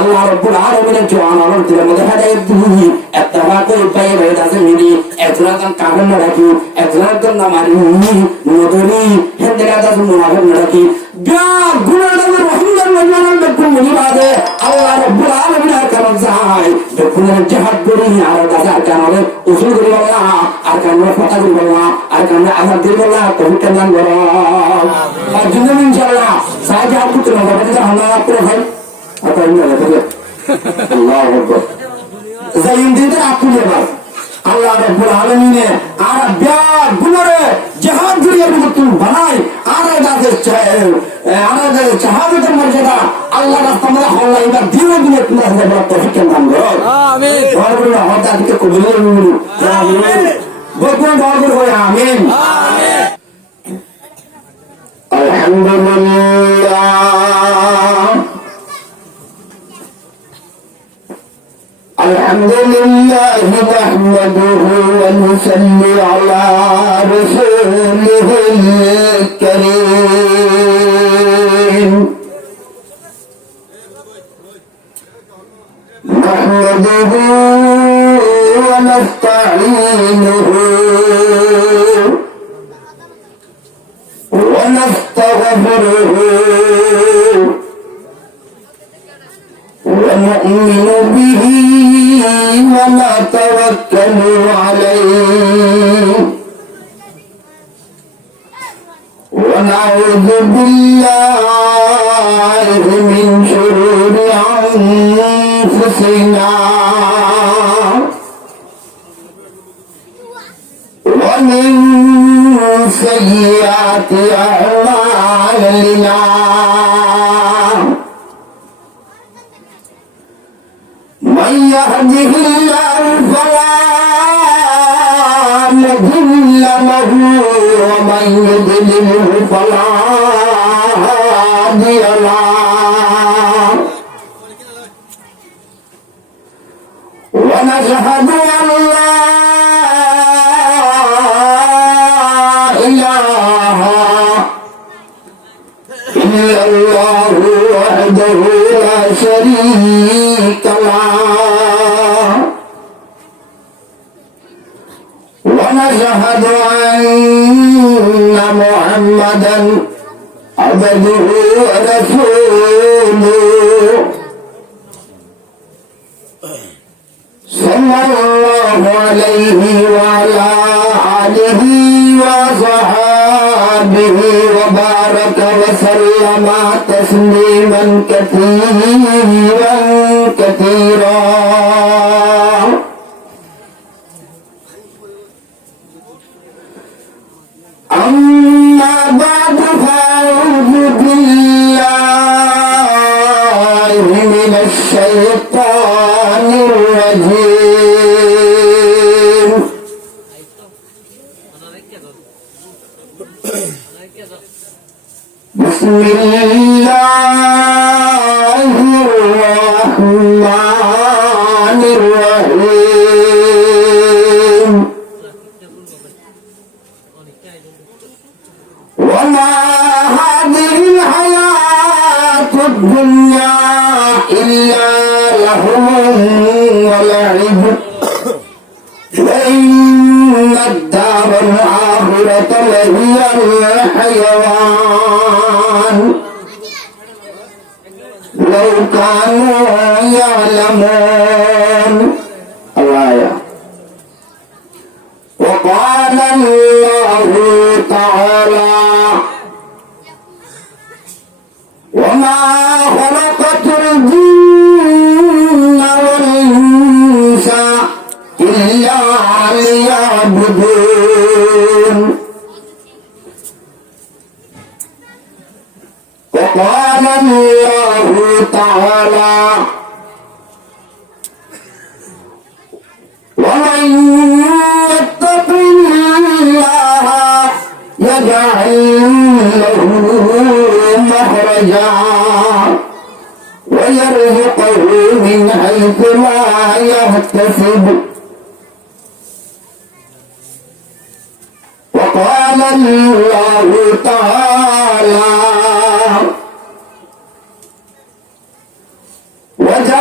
আল্লাহ রাব্বুল আলামিনের জওয়ান আমলদের মধ্যে হেদায়েত দিই এতবা কই পায়ে বাইরে আছে মিলি একজনকে কাগন না রাখি একজনকে না মারি নদরি হেন্দেলা দাস মুনাফিক না রাখি গা গুনাহগার রহিমদার মজমানার বেকুল মুনি বাদে আল্লাহ রাব্বুল আলামিন আর কারণ যায় বেকুলের জিহাদ করি আর দাদা কামালে উসুল করি বলা আর কামরা ফাতা করি বলা আর কামরা আযাব করি বলা তৌফিক দান করো আর জিন্দা ইনশাআল্লাহ সাহায্য করতে না বাবা আমরা পুরো ভাই আল্লাহু আকবার জালিম দিদের আপুলে বাস আল্লাহ রাব্বুল আলামিনে আর বিয়ার গুনারে জিহাদ করিয়ে মতন বানাই আর দাদের শাহাদাতের মর্যাদা আল্লাহ রাস্তায় আল্লাহ এবার দিনে দিনে তোমার হাতে বড় তৌফিক দান করো আমিন বড় হযরত কে কবুল করুন আমিন বড় বড় আমিন আমিন আলহামদুলিল্লাহ الحمد لله نحمده ونصلي على رسوله الكريم نحمده ونستعينه ونستغفره ونؤمن به ونتوكل عليه ونعوذ بالله من شرور أنفسنا ومن سيئات أعمالنا من يهده الله فلا مضل له ومن يضلله فلا هادي له ونشهد أن لا إله إلا الله وحده لا شريك له ونشهد أن محمدا عبده ورسوله صلى الله عليه وعلى آله وصحابه وبارك وسلم تسليما كثيرا كثيرا أما بعد فأعوذ بالله من الشيطان الرجيم بسم الله الرحمن الرحيم وما هذه الحياة الدنيا إلا لهو ولعب وإن الدار الآخرة لهي الحيوان لو كانوا يعلمون الآية وقال الله تعالى وما خلقت الجن والإنس إلا ليعبدون وقال الله تعالى ومن يتق الله يجعل له مخرجا ويرزقه من حيث لا يحتسب وقال الله تعالى وجعل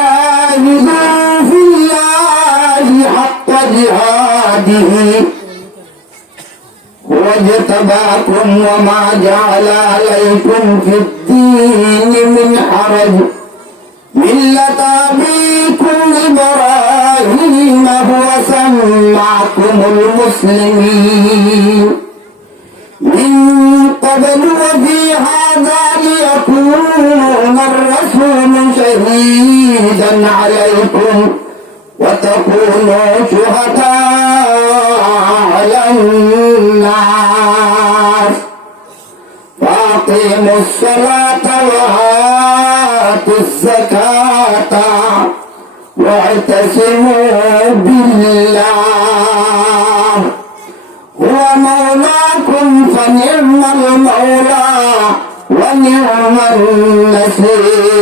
جهاده واجتباكم وما جعل عليكم في الدين من حرج ملة أبيكم إبراهيم هو سماكم المسلمين من قبل وفي هذا ليكون الرسول شهيدا عليكم وتكونوا شهداء على الناس فأقيموا الصلاة وآتوا الزكاة واعتصموا بالله هو مولاكم فنعم المولى ونعم النصير.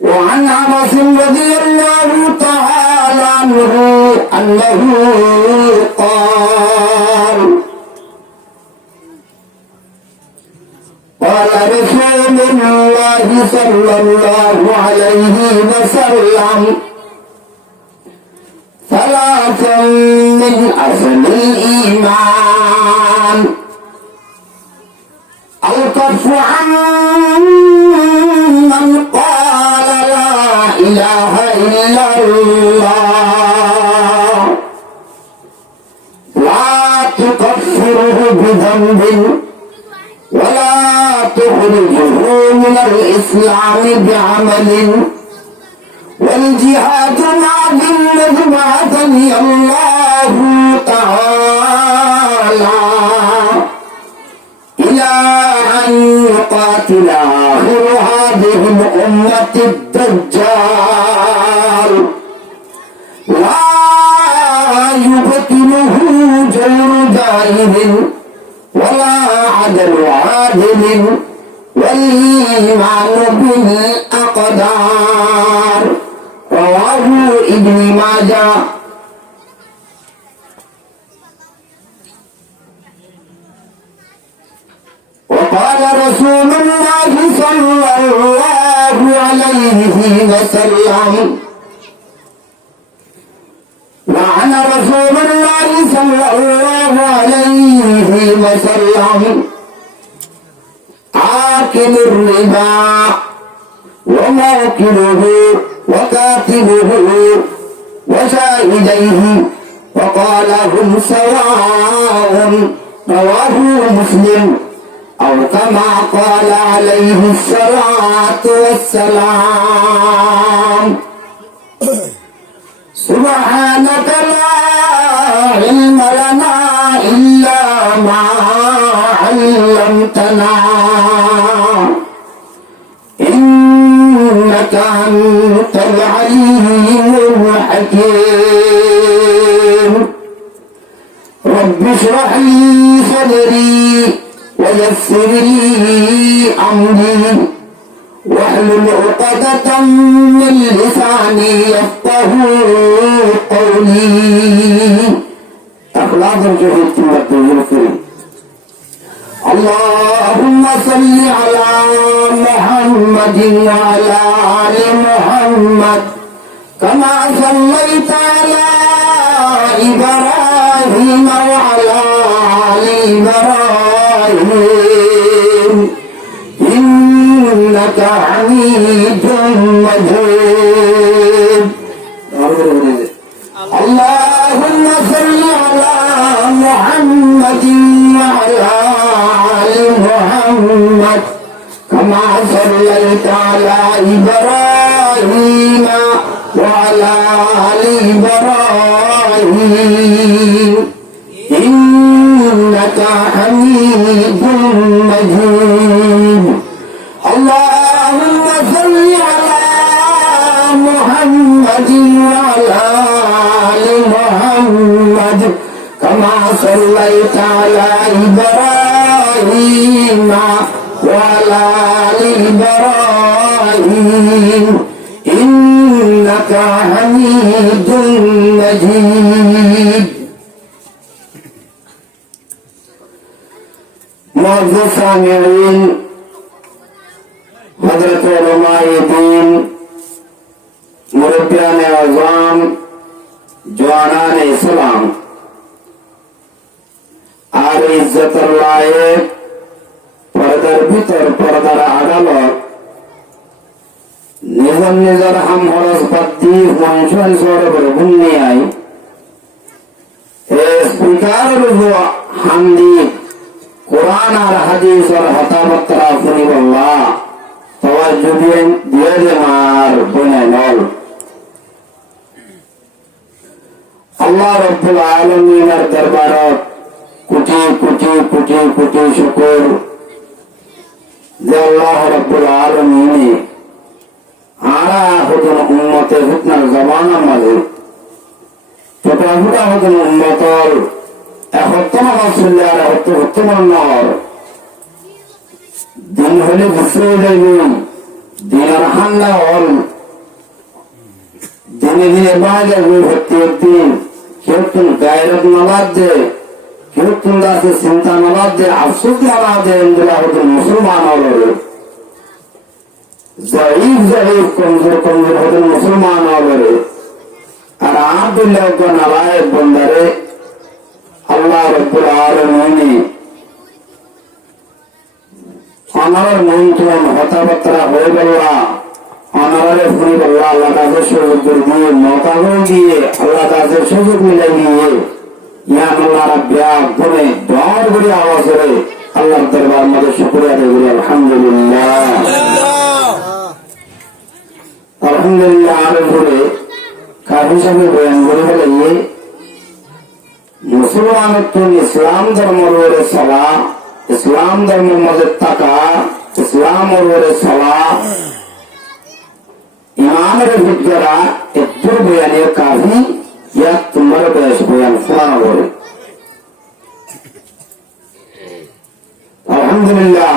وعن انس رضي الله تعالى عنه انه قال قال رسول الله صلى الله عليه وسلم ثلاث من أصل الإيمان الكف عن من قال لا إله إلا الله لا تكفره بذنب ولا تخرجه من الإسلام بعمل والجهاد مع الذي بعثني الله تعالى إلى أن يقاتل آخر هذه الأمة الدجال لا يبطله جور جائر ولا عدل عادل والإيمان بالأقدار رواه ابن ماجه. وقال رسول الله صلى الله عليه وسلم لعن رسول الله صلى الله عليه وسلم آكل الربا وموكله وكاتبه وشاهديه وقال هم سواء رواه مسلم أو كما قال عليه الصلاة والسلام. سبحانك لا علم لنا إلا ما علمتنا إنك أنت العليم الحكيم. رب اشرح لي صدري ويسر لي أمري واحلل عقدة من لساني يفقه قولي. أخلاق الجهود في الدين. اللهم صل على محمد وعلى آل محمد كما صليت على إبراهيم وعلى آل إبراهيم إنك حميد مجيد. اللهم صل على محمد وعلى آل محمد كما صليت على إبراهيم وعلى آل إبراهيم إنك حميد مجيد. اللهم صل على محمد وعلى آل محمد كما صليت على إبراهيم وعلى آل إبراهيم إنك حميد مجيد. معزز السامعين حضرت علماء دین مربی মুরব্বিয়ানে আযম, জওয়ানানে ইসলাম, আর ইজ্জতের লায়েক, পর্দার ভিতর পর্দার আদালত, নিজের নিজের হাম হরস বাদ দিয়ে মঞ্চন সরবর বুনিয়ায় স্পিকার হামদি কোরআন আর হাদিসের হতাবত্রা ফুনিবল্লাহ তাওয়াজ্জু দিয়ে মার বনায় নল। আল্লাহ রাব্বুল আলামিনের দরবারত কোটি কোটি কোটি কোটি শুকর যে আল্লাহ রাব্বুল আলামিনে আরা হুকুম উম্মতে হুকনার জমানা মাঝে ছোটা ছোটা হুকুম উম্মতর এখন আসলে আর হত্যমান্নর দিন হলে ঘুষে যাইব, দিন আর হান্না হল, দিনে দিনে বাইরে ভর্তি ভর্তি, কেউ তুমি গায়রত নালাদ দে, কেউ তুমি দাসে চিন্তা নালাদ দে, আফসোস নালাদ দে, ইন্দিরা হুকুম মুসলমান হল, জয়ীফ জয়ীফ কমজোর কমজোর হুকুম মুসলমান হল। আর আব্দুল্লাহ নালায়েক বন্দারে আল্লাহ রাব্বুল আলামিন অনার মন্ত্রণ হতাবাত্রা হয়ে বললা অনারে ফুরি বললা আল্লাহ তাদের সুযোগ দিয়ে মতাগল দিয়ে আল্লাহ তাদের সুযোগ মিলাই দিয়ে ইয়ান আল্লাহ রাব্বিয়া বলে দর করে আওয়াজ করে আল্লাহর দরবার মধ্যে শুকরিয়া আদায় করি আলহামদুলিল্লাহ আলহামদুলিল্লাহ। আর বলে কাফি সাহেব বয়ান করে বলে মুসলমানের ইসলাম ধর্মের চলা, ইসলাম ধর্মের মধ্যে থাকা, ইসলাম চলা, ইমানের ভিতরা একটু বয়ানে কাফি ইয়াত তোমার বেশ বয়ান শোনা করে আলহামদুলিল্লাহ।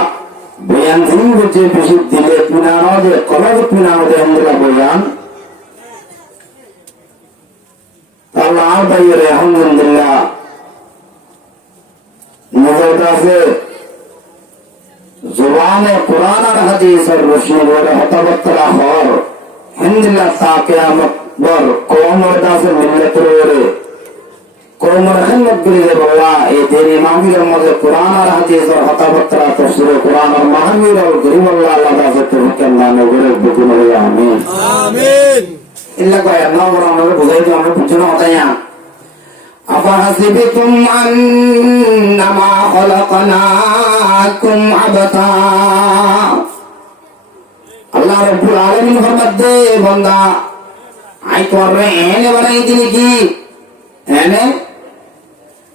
বয়ান দিন যে বেশি দিলে পিনানো যে কলেজ পিনানো যে আমরা বয়ান আল্লাহ ভাইয়ের আলহামদুলিল্লাহ নজর কাছে জবানে কোরআন আর হাদিসের রোশনি বলে হতাবত্তরা হর আলহামদুলিল্লাহ তাকে আমার বর কোমর দাসে মিল্লাতের ওরে কোমর খেদমত করে যে বাবা এই দিনে মাহফিলের মধ্যে কোরআন আর হাদিসের হতাবত্তরা তাফসীর কোরআন আর মাহফিল আর গরিবুল্লাহ আল্লাহ দাসে তৌফিকের নামে গরে বুকুন হয়ে আমিন আমিন। ইল্লা কয় আল্লাহ আমরা বুঝাই তো আমরা বুঝছো না হতায়া আফাহাসিবতুম আন্নামা খলাকনাকুম আবাতা। আল্লাহ রাব্বুল আলামিন ফরমাতে বান্দা আই তোরে এনে বানাই দিলি কি এনে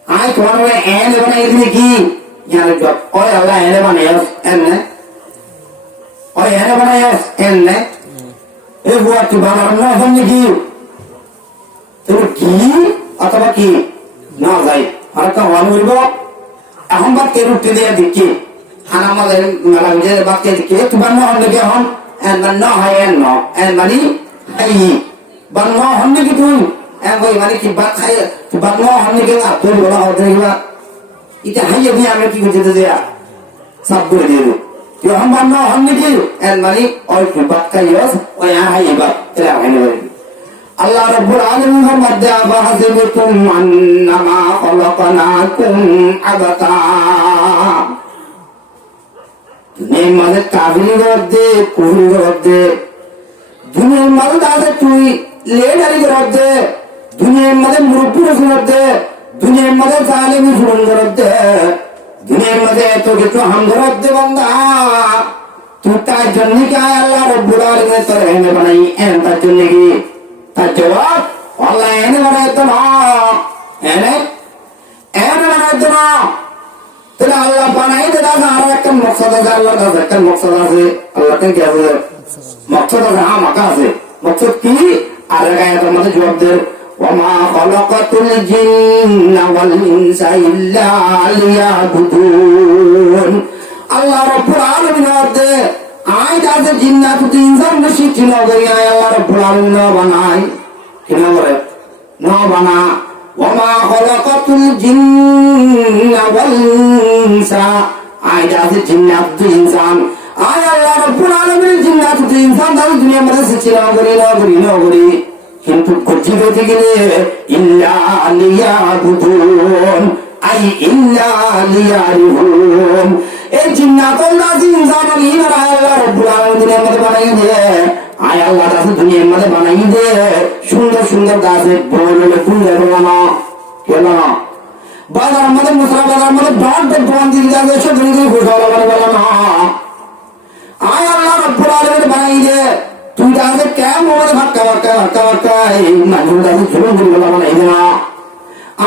আই তোরে এনে বানাই দিলি কি ইয়ার জব ওই আল্লাহ এনে বানাইস এনে ওই এনে বানাইস এনে এই বুয়াটি বানানো না হন কি তুমি কি অথবা কি না যাই আর কা ওয়ান হইব এখন বাদ কে রুটি দিয়ে দিকি খানা মালে মেলা যে বাদ কে দিকি তুমি বানানো হন কি হন এন বানানো হয় এন ন এন মানে হাই বানানো হন কি তুই এন কই মানে কি বাদ খাই তুই বানানো হন কি আর তুই বলা হতে গিয়া এটা হাইয়ে দিয়ে আমরা কি করতে দেয়া সব করে দিয়ে তুই এখন বানানো হন কি এন মানে ওই বাদ খাইয়স ওই হাই বাদ তেরা হাইনে আল্লাহ রাব্বুল আলামিন ফরমাতে আফাহাসিবতুম আন্নামা খলাকনাকুম আবাতা। দুনিয়ার মাঝে কাবিল করতে কুহুল করতে দুনিয়ার মাঝে দাদা তুই লেডারি করতে দুনিয়ার মাঝে মুরব্বী করতে দুনিয়ার মাঝে জালিমি ফুরন করতে দুনিয়ার মাঝে এত কিছু হাম করতে বান্দা তুই তার জন্য কি আল্লাহ রাব্বুল আলামিন তোর এনে বানাই এন তার জন্য কি তার জবাব আল্লাহ এনে বানাইতো না এনে বানাইতো না। তাহলে আল্লাহ বানাই দেয় আরো একটা মকসদ আছে আল্লাহর কাছে একটা মকসদ আছে আল্লাহকে কি আছে মকসদ আছে আমাকে আছে মকসদ কি আর গায়ের মধ্যে জবাব দেয় ওয়ামা খালাকাতুল জিন্না ওয়াল ইনসা ইল্লা লিয়াবুদুন। আল্লাহ রাব্বুল আলামিন বলে আই দাদে জিন্নাত ইনসান সৃষ্টি না করি আল্লাহ রাব্বুল আলামিন বানাই কেন বলে না বানা ওয়ামা খালাকাতুল জিন্না ওয়াল ইনসা আই দাদে জিন্নাত ইনসান আই আল্লাহ রাব্বুল আলামিন জিন্নাত ইনসান দাদে দুনিয়া মধ্যে সৃষ্টি না করি কিন্তু গজ্জি হতে গেলে ইল্লা লিয়াবুদুন আই ইল্লা লিয়ারিফুন। এই জিন্নাতুল ইনসান ইনারা আল্লাহ রাব্বুল আলামিনের মধ্যে বানাই দিয়ে আয় আল্লাহ রাসূল দুনিয়ার মধ্যে বানাই দিয়ে সুন্দর সুন্দর গাছে বড় বড় ফুল লাগানো কেন বাজার মধ্যে মুসরা বাজার মধ্যে ডট ডট দোকান দিয়ে যাবে সব জিনিস ঘোষণা করে বলো না আয় আল্লাহ রাব্বুল আলামিন বানাই দিয়ে তুই গাছে কেমন মনে ভাক্কা ভাক্কা ভাক্কা ভাক্কা এই মানুষ গাছে ঝুলুন ঝুলুন বানাই দে না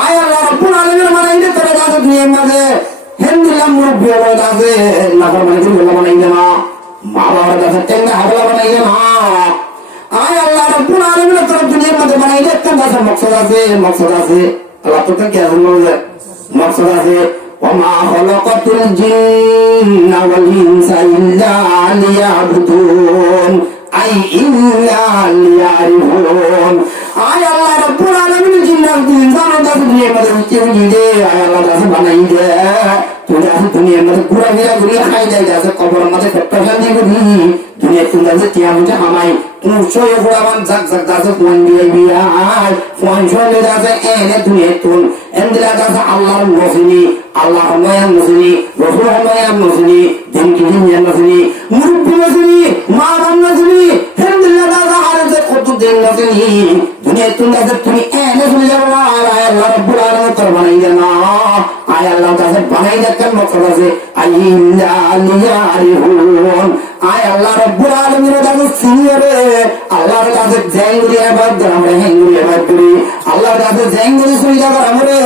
আয় আল্লাহ রাব্বুল আলামিন বানাই দিয়ে তোরা গাছে দুনিয়ার মধ্যে হিন্দুলাম মুরব্বী হলো গাছে নাফর মানে ঝুলুন বানাই দে না মা বাবার কাছে টেঙ্গা হাবলা বানাই দে না আয় আল্লাহ রাব্বুল আলামিন তোরা দুনিয়ার মধ্যে বানাই দিয়ে একটা গাছের মকসদ আছে আল্লাহ তোকে কে বলবে মকসদ আছে ওমা খলাকাতুল জিন্না ওয়াল ইনসা ইল্লা লিয়াবুদুন আই ইল্লা লিয়ারিফুন। আয় আল্লাহ রাব্বুল আলামিন জিন্নাত ইনসানের কাছে দুনিয়ার মধ্যে উঠে দে আয় আল্লাহ কাছে বানাই দে তুই আছে দুনিয়ার মধ্যে পুরা মিলা ঘুরিয়ে খাই যায় আছে কবরের মধ্যে ফেটটা শান্তি করি দুনিয়া তুই আছে কিয়ামতে হামাই তুই সই গোলামান জাগ জাগ দাসে কোন দিয়ে বিয়া আয় কোন সই দাসে এনে দুনিয়া তুই এন্দিলা দাসে আল্লাহর নসিনি আল্লাহ মায়ান নসিনি রাসূল মায়ান নসিনি দিন কি দিন নসিনি মুরব্বি নসিনি মা বাবা নসিনি এন্দিলা দাসে আর যে কত দিন নসিনি দুনিয়া তুই দাসে তুমি এনে শুনে যাও আয় আল্লাহ রাব্বুল আলামিন তোর বানাই দে না আয় আল্লাহ দাসে বানাই দে কেন মকসদ আছে আই ইল্লা লিয়ারিফুন। আয় আল্লাহ রাব্বুল আলামিন দাসে সিনিয়রে আল্লাহর কাছে জেঙ্গুরি ইবাদত আমরা হেঙ্গুরি ইবাদত করি আল্লাহর কাছে জেঙ্গুরি সুবিধা করা আমরা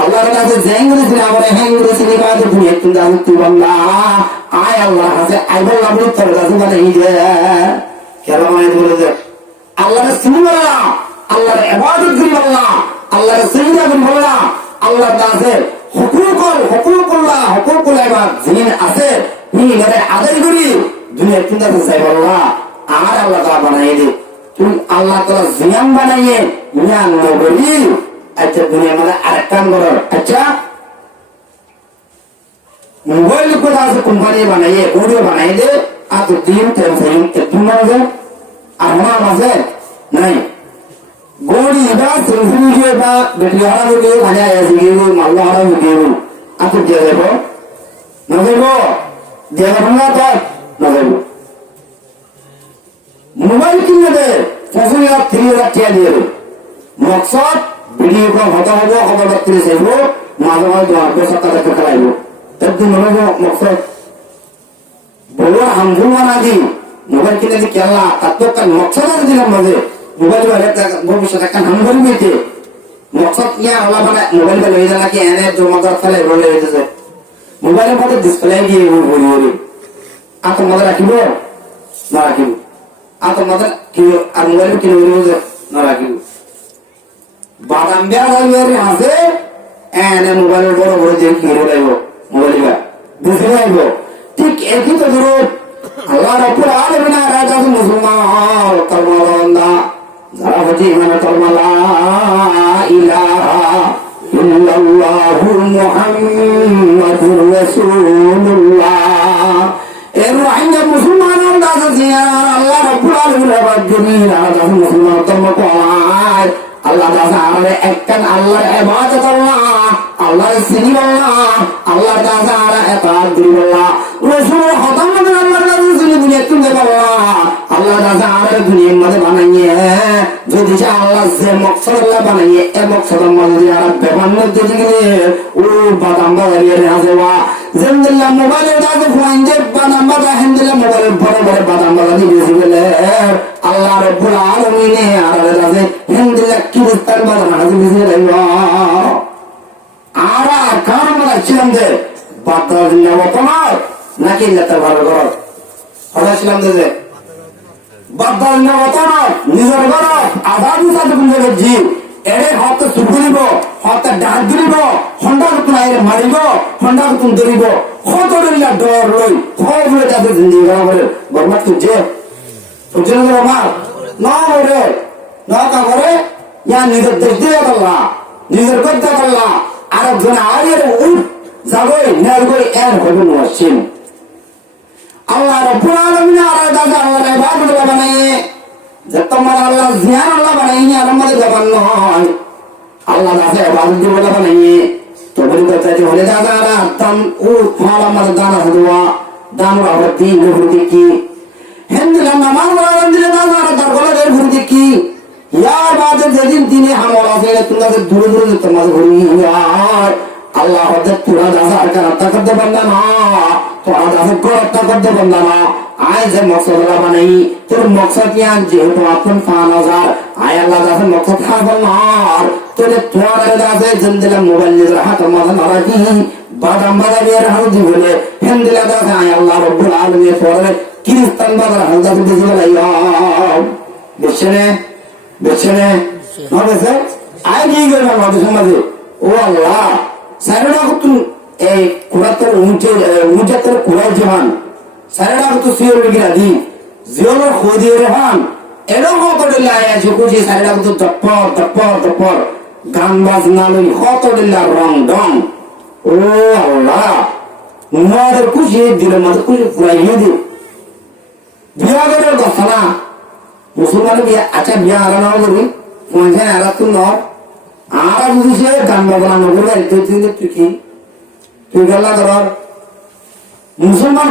আল্লাহর কাছে জেঙ্গুরি সুবিধা আমরা হেঙ্গুরি সুবিধা করে তুমি একটু দাও তুই বান্দা আয় আল্লাহর কাছে আই বল আপনি তোর কাছে বানাই দে কেন মানে বলে দে আল্লাহর সিনিয়র আল্লাহর ইবাদত করি আল্লাহর সুবিধা করি বলা আল্লাহর কাছে হুকুকুল ইবাদত জিন আছে নি মানে আদায় করি দুনিয়া চিন্তা চাই বলা আর আল্লাহ তা বানাই দে তুই আল্লাহ তাআলা জিয়াম বানাইয়ে মিয়ান নবী আচ্ছা দুনিয়া মানে আরেক কাম করার আচ্ছা মোবাইল को আছে কোম্পানি বানাইয়ে অডিও বানাই দে আর তো দিন টেলিফোন একটু মানে আর না আছে নাই গোড়ি বা সেলফি দিয়ে বা ভিডিও হারা দিয়ে ভাজা আছে গিয়ে মাল্লা হারা দিয়ে আপনি দিয়ে দেবো না দেবো দিয়ে দেবো না তো না দেবো মোবাইল কিনে দে 5,000 টাকা দিয়ে দেবে মকসদ ভিডিও কল হতা হবো খবর রাত্রি চাইব মাঝে মাঝে 2 টাকা খেলাইব একদিন মনে মকসদ বলো আমজুমা না দি মোবাইল কিনে দি কেলা তার তো একটা মকসদ আছে দিলাম মাঝে মোবাইল ভবিষ্যৎ একটা নাম করবি এতে মকসদ ইয়া হলা মানে মোবাইল লই যা নাকি এনে জমাদার ফেলে বলে হইতেছে মোবাইলের মধ্যে ডিসপ্লে দিয়ে বলি বলি আত মধ্যে রাখিব না রাখিব আত মধ্যে কি আর মোবাইল কিনে বলি না রাখিব বাদাম বেয়া হইবে আছে এনে মোবাইলের বড় বড় যে কি বলাইব মোবাইল বুঝে যাইব ঠিক একই তো ধরো আল্লাহ রাব্বুল আলামিন রাজা মুসলমান কলমাওয়ালা যারা হচ্ছে মানে কলমা লা ইলাহা ইল্লাল্লাহু মুহাম্মাদুর রাসূলুল্লাহ এর আইন মুসলমানরা দাদা জিয়া আল্লাহ রাব্বুল আলামিন রাব্বুল রাজা মুসলমান কলমা কয় আল্লাহ দাদা আমারে একখান আল্লাহর ইবাদত আল্লাহর সিনি আল্লাহ দাদা আর ইবাদত দিল্লাহ রাসূল খতম আল্লাহর রাসূল দুনিয়া তুলে আল্লাহ দাদা আর দুনিয়ার মধ্যে বানাইয়ে যদি আল্লাহ যে মকসদ আল্লাহ বানাইয়ে এ মকসদের মধ্যে আর ব্যবহার যদি গেলে ও বাদাম বাজারে আসেবা জিন্দাল্লাহ মোবাইলের দাদা ফোন যে বাদাম বাজা হিন্দিল্লাহ মোবাইলের বড় বড় বাদাম বাজা দিয়ে গেলে আল্লাহ রাব্বুল আলামিন আর দাদা হিন্দিল্লাহ কিরিস্তান বাদাম হাজি দিয়ে দেবা আর কার মানে ছিলাম যে বাদরা দিল্লাহ তোমার নাকি নেতা ভালো করো হঠাৎ ছিলাম যে বাদরা দিল্লাহ তোমার নিজের ঘর আজাদি সাথে বুঝে জি এরে হতে সুগুলিব হতে ডাক দিলিব হন্ডা কুন আইরে মারিব হন্ডা কুন ধরিব কত দিল্লা ডর লই খবর লই যাতে জিন্দেগি করে বরবাদ তুজে তুজে না আমার না রে না কা করে ইয়া নিজের দেশ দিয়ে আল্লাহ নিজের কথা আল্লাহ আর জন আইরে উঠ যাবই নেরগই এর হবে নসিম আল্লাহ রাব্বুল আলামিন আর দাদা আল্লাহ ইবাদত বানায়ে যে তোমার আল্লাহ জিয়ান আল্লাহ বানাইয়া জবান নয় আল্লাহ দাসে ইবাদত দি বলে বানাইয়ে তো বলি করতে হলে দাদা দাম ও মালা মালা দানা হদুয়া দাম রাবতি নুরতি কি হিন্দুরা নামাজ পড়ার দিলে দাদা তার গলা এর ঘুরতি কি ইয়ার বাদে যেদিন তিনি হামল আছে তোমাদের দূরে দূরে তোমাদের ঘুরি ইয়ার আল্লাহ হতে পুরা দাসা আর কারতা করতে পারলা না তোরা দাসে করতা করতে পারলা না আয় যে মকসদরা বানাই তোর মকসদ কি আন যেহেতু আপন 5000 আয় আল্লাহ দাসে মকসদ খাবল না তোরে তোরা দাসে জিন্দলা মোবাইল নিয়ে হাত মাথা না রাখি বাদাম বাদামের হাউদি বলে হিন্দুরা দাসে আয় আল্লাহ রব্বুল আলামিন পরে খ্রিস্টান বাজার হালদা দিতে বলে ইয়া বেশনে বেশনে হবে স্যার আয় কি করবে আমাদের সমাজে ও আল্লাহ সাইরা কত এই কুরাতের উনজাতের কুরাই জামান সাইরা কত সিওর বিগরা দি জিওর খোদি রহান এরকম কত লাই আছে কুজি সাইরা কত দপ্পর দপ্পর দপ্পর গান বাজনা লই কত দিলা রং ডং ও আল্লাহ মাদের কুজি দিলে মাদের কুজি পুরাই দি বিয়া করে কথা না মুসলমান বিয়া আচ্ছা বিয়া আলাদা করবি পয়সা আলাদা তো নয় আর যদি সে গান বাজনা নগরে তুই কি তুই গেলা করার মুসলমান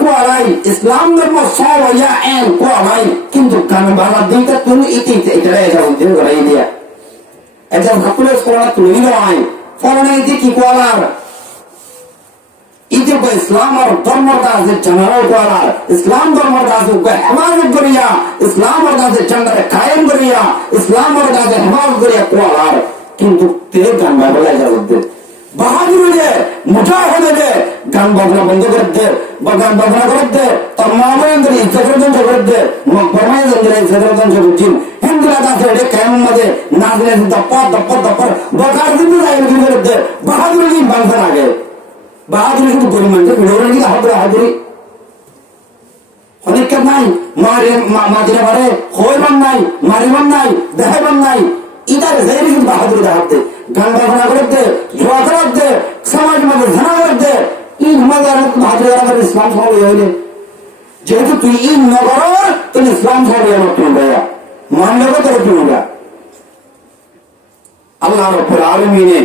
কোয়ালাই ইসলাম ধর্ম সব হইয়া এন কোয়ালাই কিন্তু গান বাজনা দিতে তুমি এটা বলতে করাই দিয়া এটা সকলের কোয়ালা তুলি নয় ফলনে কি কোয়ালার ইতি ইসলাম আর ধর্মের কাছে জানার কোয়ালার ইসলাম ধর্মের কাছে হেফাজত করিয়া ইসলামের কাছে ঝান্ডারে কায়েম করিয়া ইসলামের কাছে হেফাজত করিয়া কোয়ালার কিন্তু তে গান বাজনা যাবে বাহাদুর যে মুজাহিদ যে গান বাজনা বন্ধ করতে বা গান বাজনা করতে তার মামলান্দ্র ইজ্জতরজন করতে মকবরমায়ন্দ্র ইজ্জতরজন করতে হিন্দুরা কাছে রে কায়েম মাঝে নাজলে দপ্পর দপ্পর দপ্পর বকার দিন যাই করতে বাহাদুর কি বাংলা লাগে বাহাদুর কিন্তু গরিব মানুষ ভিড়ে কি বাহাদুরি অনেক কাজ নাই মাঝে মারে হইবান নাই মারিবান নাই দেখাইবান নাই ইটার যাই কিন্তু বাহাদুরি দেখাতে গান বাজনা করতে জোয়া করতে সমাজ মাঝে ঝানা করতে ঈদ মাজার বাহাদুরি আমার ইসলাম সমাজ হইলে যেহেতু তুই ঈদ নগর তুমি ইসলাম সমাজ আমার তুমি ভাইয়া মানলে তোর তুমি আল্লাহ রব্বুল আলামিনে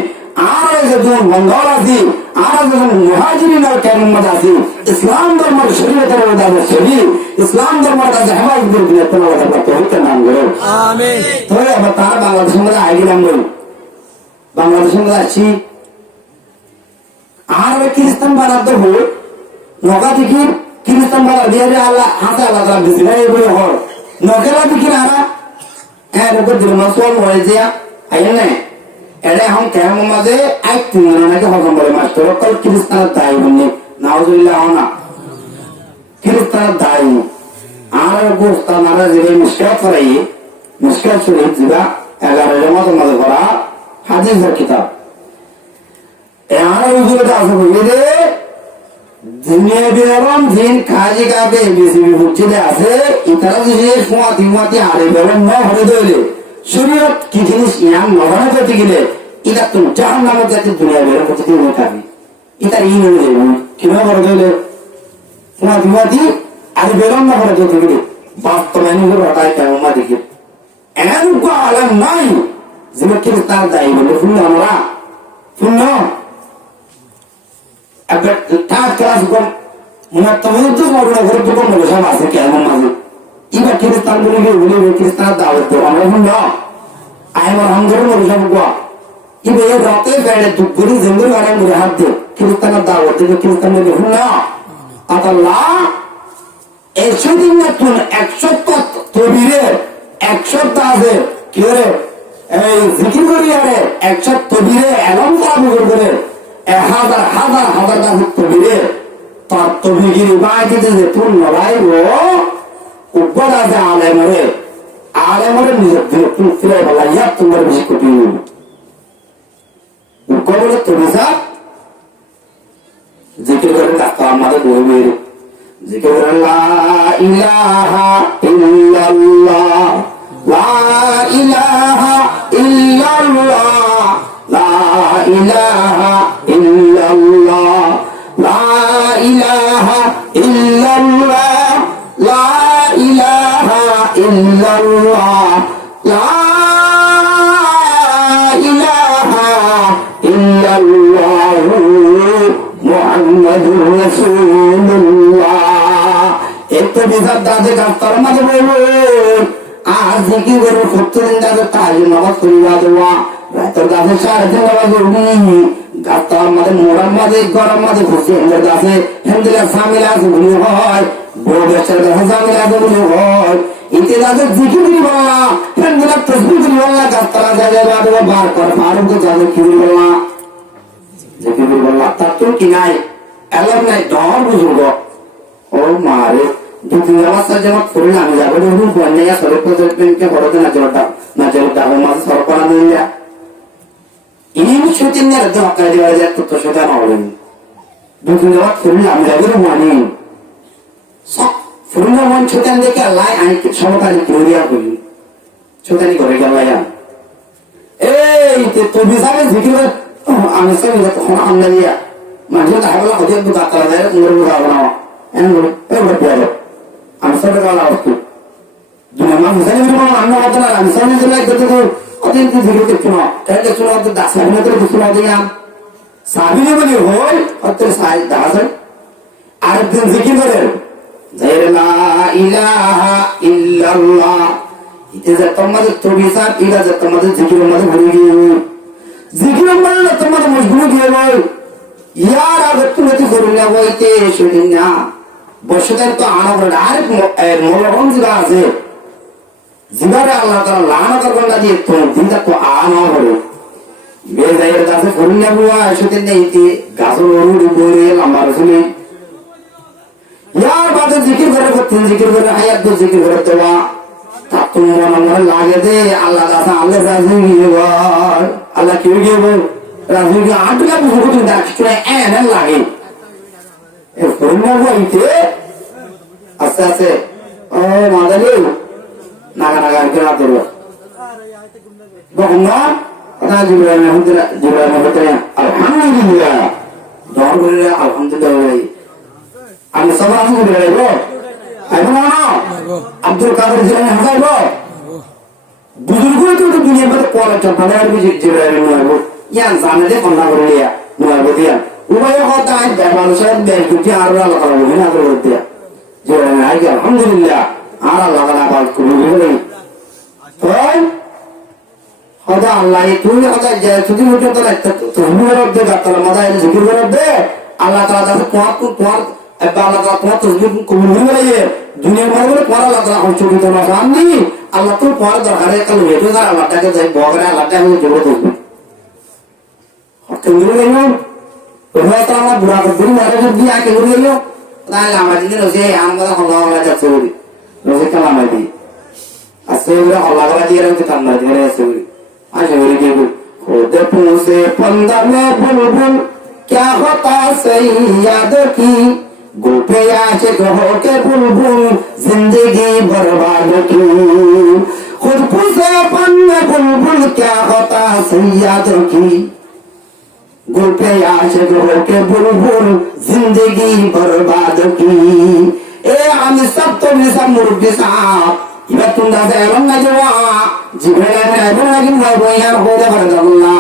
আর যখন বন্ধর আছি আর যখন মুহাজিরিন আর কায়মত আছি ইসলাম ধর্মের শরীয়তের মধ্যে শরীর ইসলাম ধর্মের কাছে হেফাজত করবে তোমার কথা পবিত্র নাম করো আমিন তাহলে আবার তার বাংলাদেশের মধ্যে আই গেলাম বলি বাংলাদেশের মধ্যে আছি আর খ্রিস্টান বানাতে হোক নগা দেখি খ্রিস্টান বানা দিয়ে আল্লাহ হাতে আল্লাহ তালা বেশি ভাই বলে হর নগেলা দেখি না হ্যাঁ ওকে দিল মাসল হয়ে যায় আইন না এড়ে এখন কেমন মাঝে এক তিনজন নাকি হজম বলে মাস্টার অকল খ্রিস্টানের দায়ী বললি নাউজুবিল্লাহ না খ্রিস্টানের দায়ী আর গোস্তা মারা যাবে মুশকিল করাই মুশকিল শরীফ যা 11 জমাতের মাঝে করা হাদিসের কিতাব আর উজুরটা আছে বুঝলি দিনে বেরম দিন খাজি কাবে বেশি বুঝতে আছে ইতারা যে ফুয়াতি আরে বেরম না হরে দইলে শরীয়ত কি জিনিস ইয়াম নবানা করতে গেলে এটা তুমি জাহান নামত যাতে দুনিয়া বেরো করতে তুমি খাবি এটা ই নয় যাবে কিভাবে করে দিলে ফুয়াতি আরে বেরম না করে করতে গেলে বাস্তবায়ন করে হঠাৎ কেমন মা দেখি এমন কো আলাম নাই যে খ্রিস্টান দায়ী বলে শুনলো আমরা শুনলো একবার থার্ড ক্লাস কম মতো মরুনা করে তো কম বসে আছে কেমন মাঝে এবার খ্রিস্টান বলে খ্রিস্টান দাওয়াত দেবো আমরা শুনল আমার হামজর বসে গোয়া এবার রাতে বেড়ে দুপুরি জঙ্গল গাড়ি করে হাত দে খ্রিস্টানের দাওয়াত দেবে খ্রিস্টান বলে শুনল আল্লাহ 100 দিন না তুন 100 তবিরে 100 আছে কি রে এই জিকির করি আরে 100 তবিরে এমন কাজ করে 1000 কাজ তবিরে তার তবিগির উপায় দিতে যে তুন নড়াই ও উপর আছে আলেমরে নিজের দিনে তুন ফিরে বলা ইয়া তোমার বেশি কঠিন উপর বলে তুমি স্যার জিকির করেন রাস্তা আমাদের বই জিকির করেন লা ইলাহা ইল্লাল্লাহ লা ইলাহা ইল্লাল্লাহ লা ইলাহা ইল্লাল্লাহ লা ইলাহা ইল্লাল্লাহ লা ইলাহা ইল্লাল্লাহ লা ইলাহা ইল্লাল্লাহু মুহাম্মাদুর রাসূলুল্লাহ। একটু বিজাত দাদে গাস্তার মাঝে বলুন আর জিকি করে প্রতিদিন দাদে তাই নামাজ করিয়া দেওয়া রাতের দাদে 3:30 নামাজ পড়বি গাস্তার মাঝে মোড়ার মাঝে গরম মাঝে খুশি হেন্দের দাসে হেন্দিলা সামিলা আছে বলি হয় বড় বেচার দাসে সামিলা আছে বলি হয় ইতে দাদে জিকি করি বললা হেন্দিলা তসবিহ করি বললা গাস্তারা জায়গায় বাদে বার কর ফারুক দাদে কি করি বললা জিকি করি বললা তার তো কি নাই এলাম নাই ডর বুঝুগ ও মারে দুদিন অবস্থা যেমন ফুল আমি যাবো দেখুন বন্যা সড়ক প্রজেক্টকে বড়তে না চলো ডাবো মাছ সড়ক করা নিয়ে ইনি শুটিং এর দরকার দেওয়া যায় তো সেটা না হলেন দুদিন যাওয়া ফুল আমি যাবো মানি সব ফুল মন ছোটান দেখে লাই আমি সমকালী ক্লোরিয়া করি ছোটানি করে গেল এই তো বিশালে ঝিকির আমি সব তখন আমরা ইয়া মানুষের দেখা গেল হতে একটু গাছ যায় তোমার যাবো না এমন বলে আমি সবে গেল অবস্থু দুনিয়া মা হুসাইন রান্না হতো না আমি সামনে দিলে অত্যন্ত ধীরে দেখছো না তাই দেখছো না অত দাস সামনে করে দেখছো না দিলাম সাবিনে বলি হয় অত সাই দাস আরেকদিন জিকির করে লা ইলাহা ইল্লাল্লাহ ইতে যে তোমাদের তবিসাত ইলা যে তোমাদের জিকিরের মধ্যে ভরে গিয়ে জিকিরের মধ্যে তোমাদের মজগুল গিয়ে বল ইয়ার আগে তুমি তো করুন না বইতে শুনিন না বর্ষদের তো আনা করে আর মূল্যবান জিগা আছে জিগারে আল্লাহ তাআলা লানা করবেন না দিয়ে তো দিনটা তো আনা হবে বেজায়ের কাছে করুন না বুয়া এসে নেই তে গাছর ওরু বলে আমার শুনি ইয়ার বাদে জিকির করে আয়াত তো জিকির করে দেওয়া তা তো মনে লাগে দে আল্লাহ দাসা আল্লাহ রাজি গিয়ে বল আল্লাহ কি গিয়ে বল রাজি গিয়ে আটলা বুঝু তো ডাকছ এনে লাগে এ করুন না বইতে আস্তে আস্তে ও মাদালি নাগা নাগা আর কেনা করবো বকনা কথা জিবরাইল আলহামদুলিল্লাহ দর করে আলহামদুলিল্লাহ আমি সবার আগে বলে রাখবো এখন আব্দুল কাদের জিলানী হাসাইব বুজুর্গ তো দুনিয়ার মধ্যে কোয়ালিটি বানার বুঝি জিবরাইল নয়ব ইয়ান জানে যে কন্যা করে লিয়া নয়ব দিয়া উভয় কথা আজ মানুষের বেশ দুটি আর আল্লাহ তাআলা বলেন আদর দিয়া জিবরাইল আই আলহামদুলিল্লাহ আর আল্লাহ তাআলা পাক করে বলেন হদা আল্লাহ তুমি হদা যে ছুটি মুটি তো রাখতে তুমি রব্বে গাতার মাথায় জিকির করবে আল্লাহ তাআলা তাকে তোমার আল্লাহ তাআলা তোমার তসবিহ কবুল হয়ে গেলে দুনিয়ার মধ্যে পড়া আল্লাহ তাআলা হচ্ছে কি তোমার সামনে আল্লাহ তো পড়া দরকারে কাল হেতু যারা আল্লাহটাকে যাই বগরে আল্লাহটা হয়ে জোরে করবে কেন্দ্র গেল ওরা তো আমার বুড়া করে মারা দিয়ে কেন্দ্র গেল তাহলে আমার দিন রোজে আমরা আল্লাহ আল্লাহ যাচ্ছে বলি রোজে কালাম দি আসে ওরা আল্লাহ আল্লাহ দিয়ে রাখতে কান্না দিয়ে আসে বলি आज के खुद पूछे पंदा में बुलबुल क्या होता सैयद की गुल पे आशिक हो के बुलबुल जिंदगी बर्बाद की खुद पूछे पंदा बुलबुल क्या होता सैयद की गुल पे आशिक हो के बुलबुल जिंदगी बर्बाद की ए हम सब तो निसा मुर्गी साहब इबा तुम दासे एलम ना जवा জিবরাইল এমন নাকি বইয়ার হতে পারে না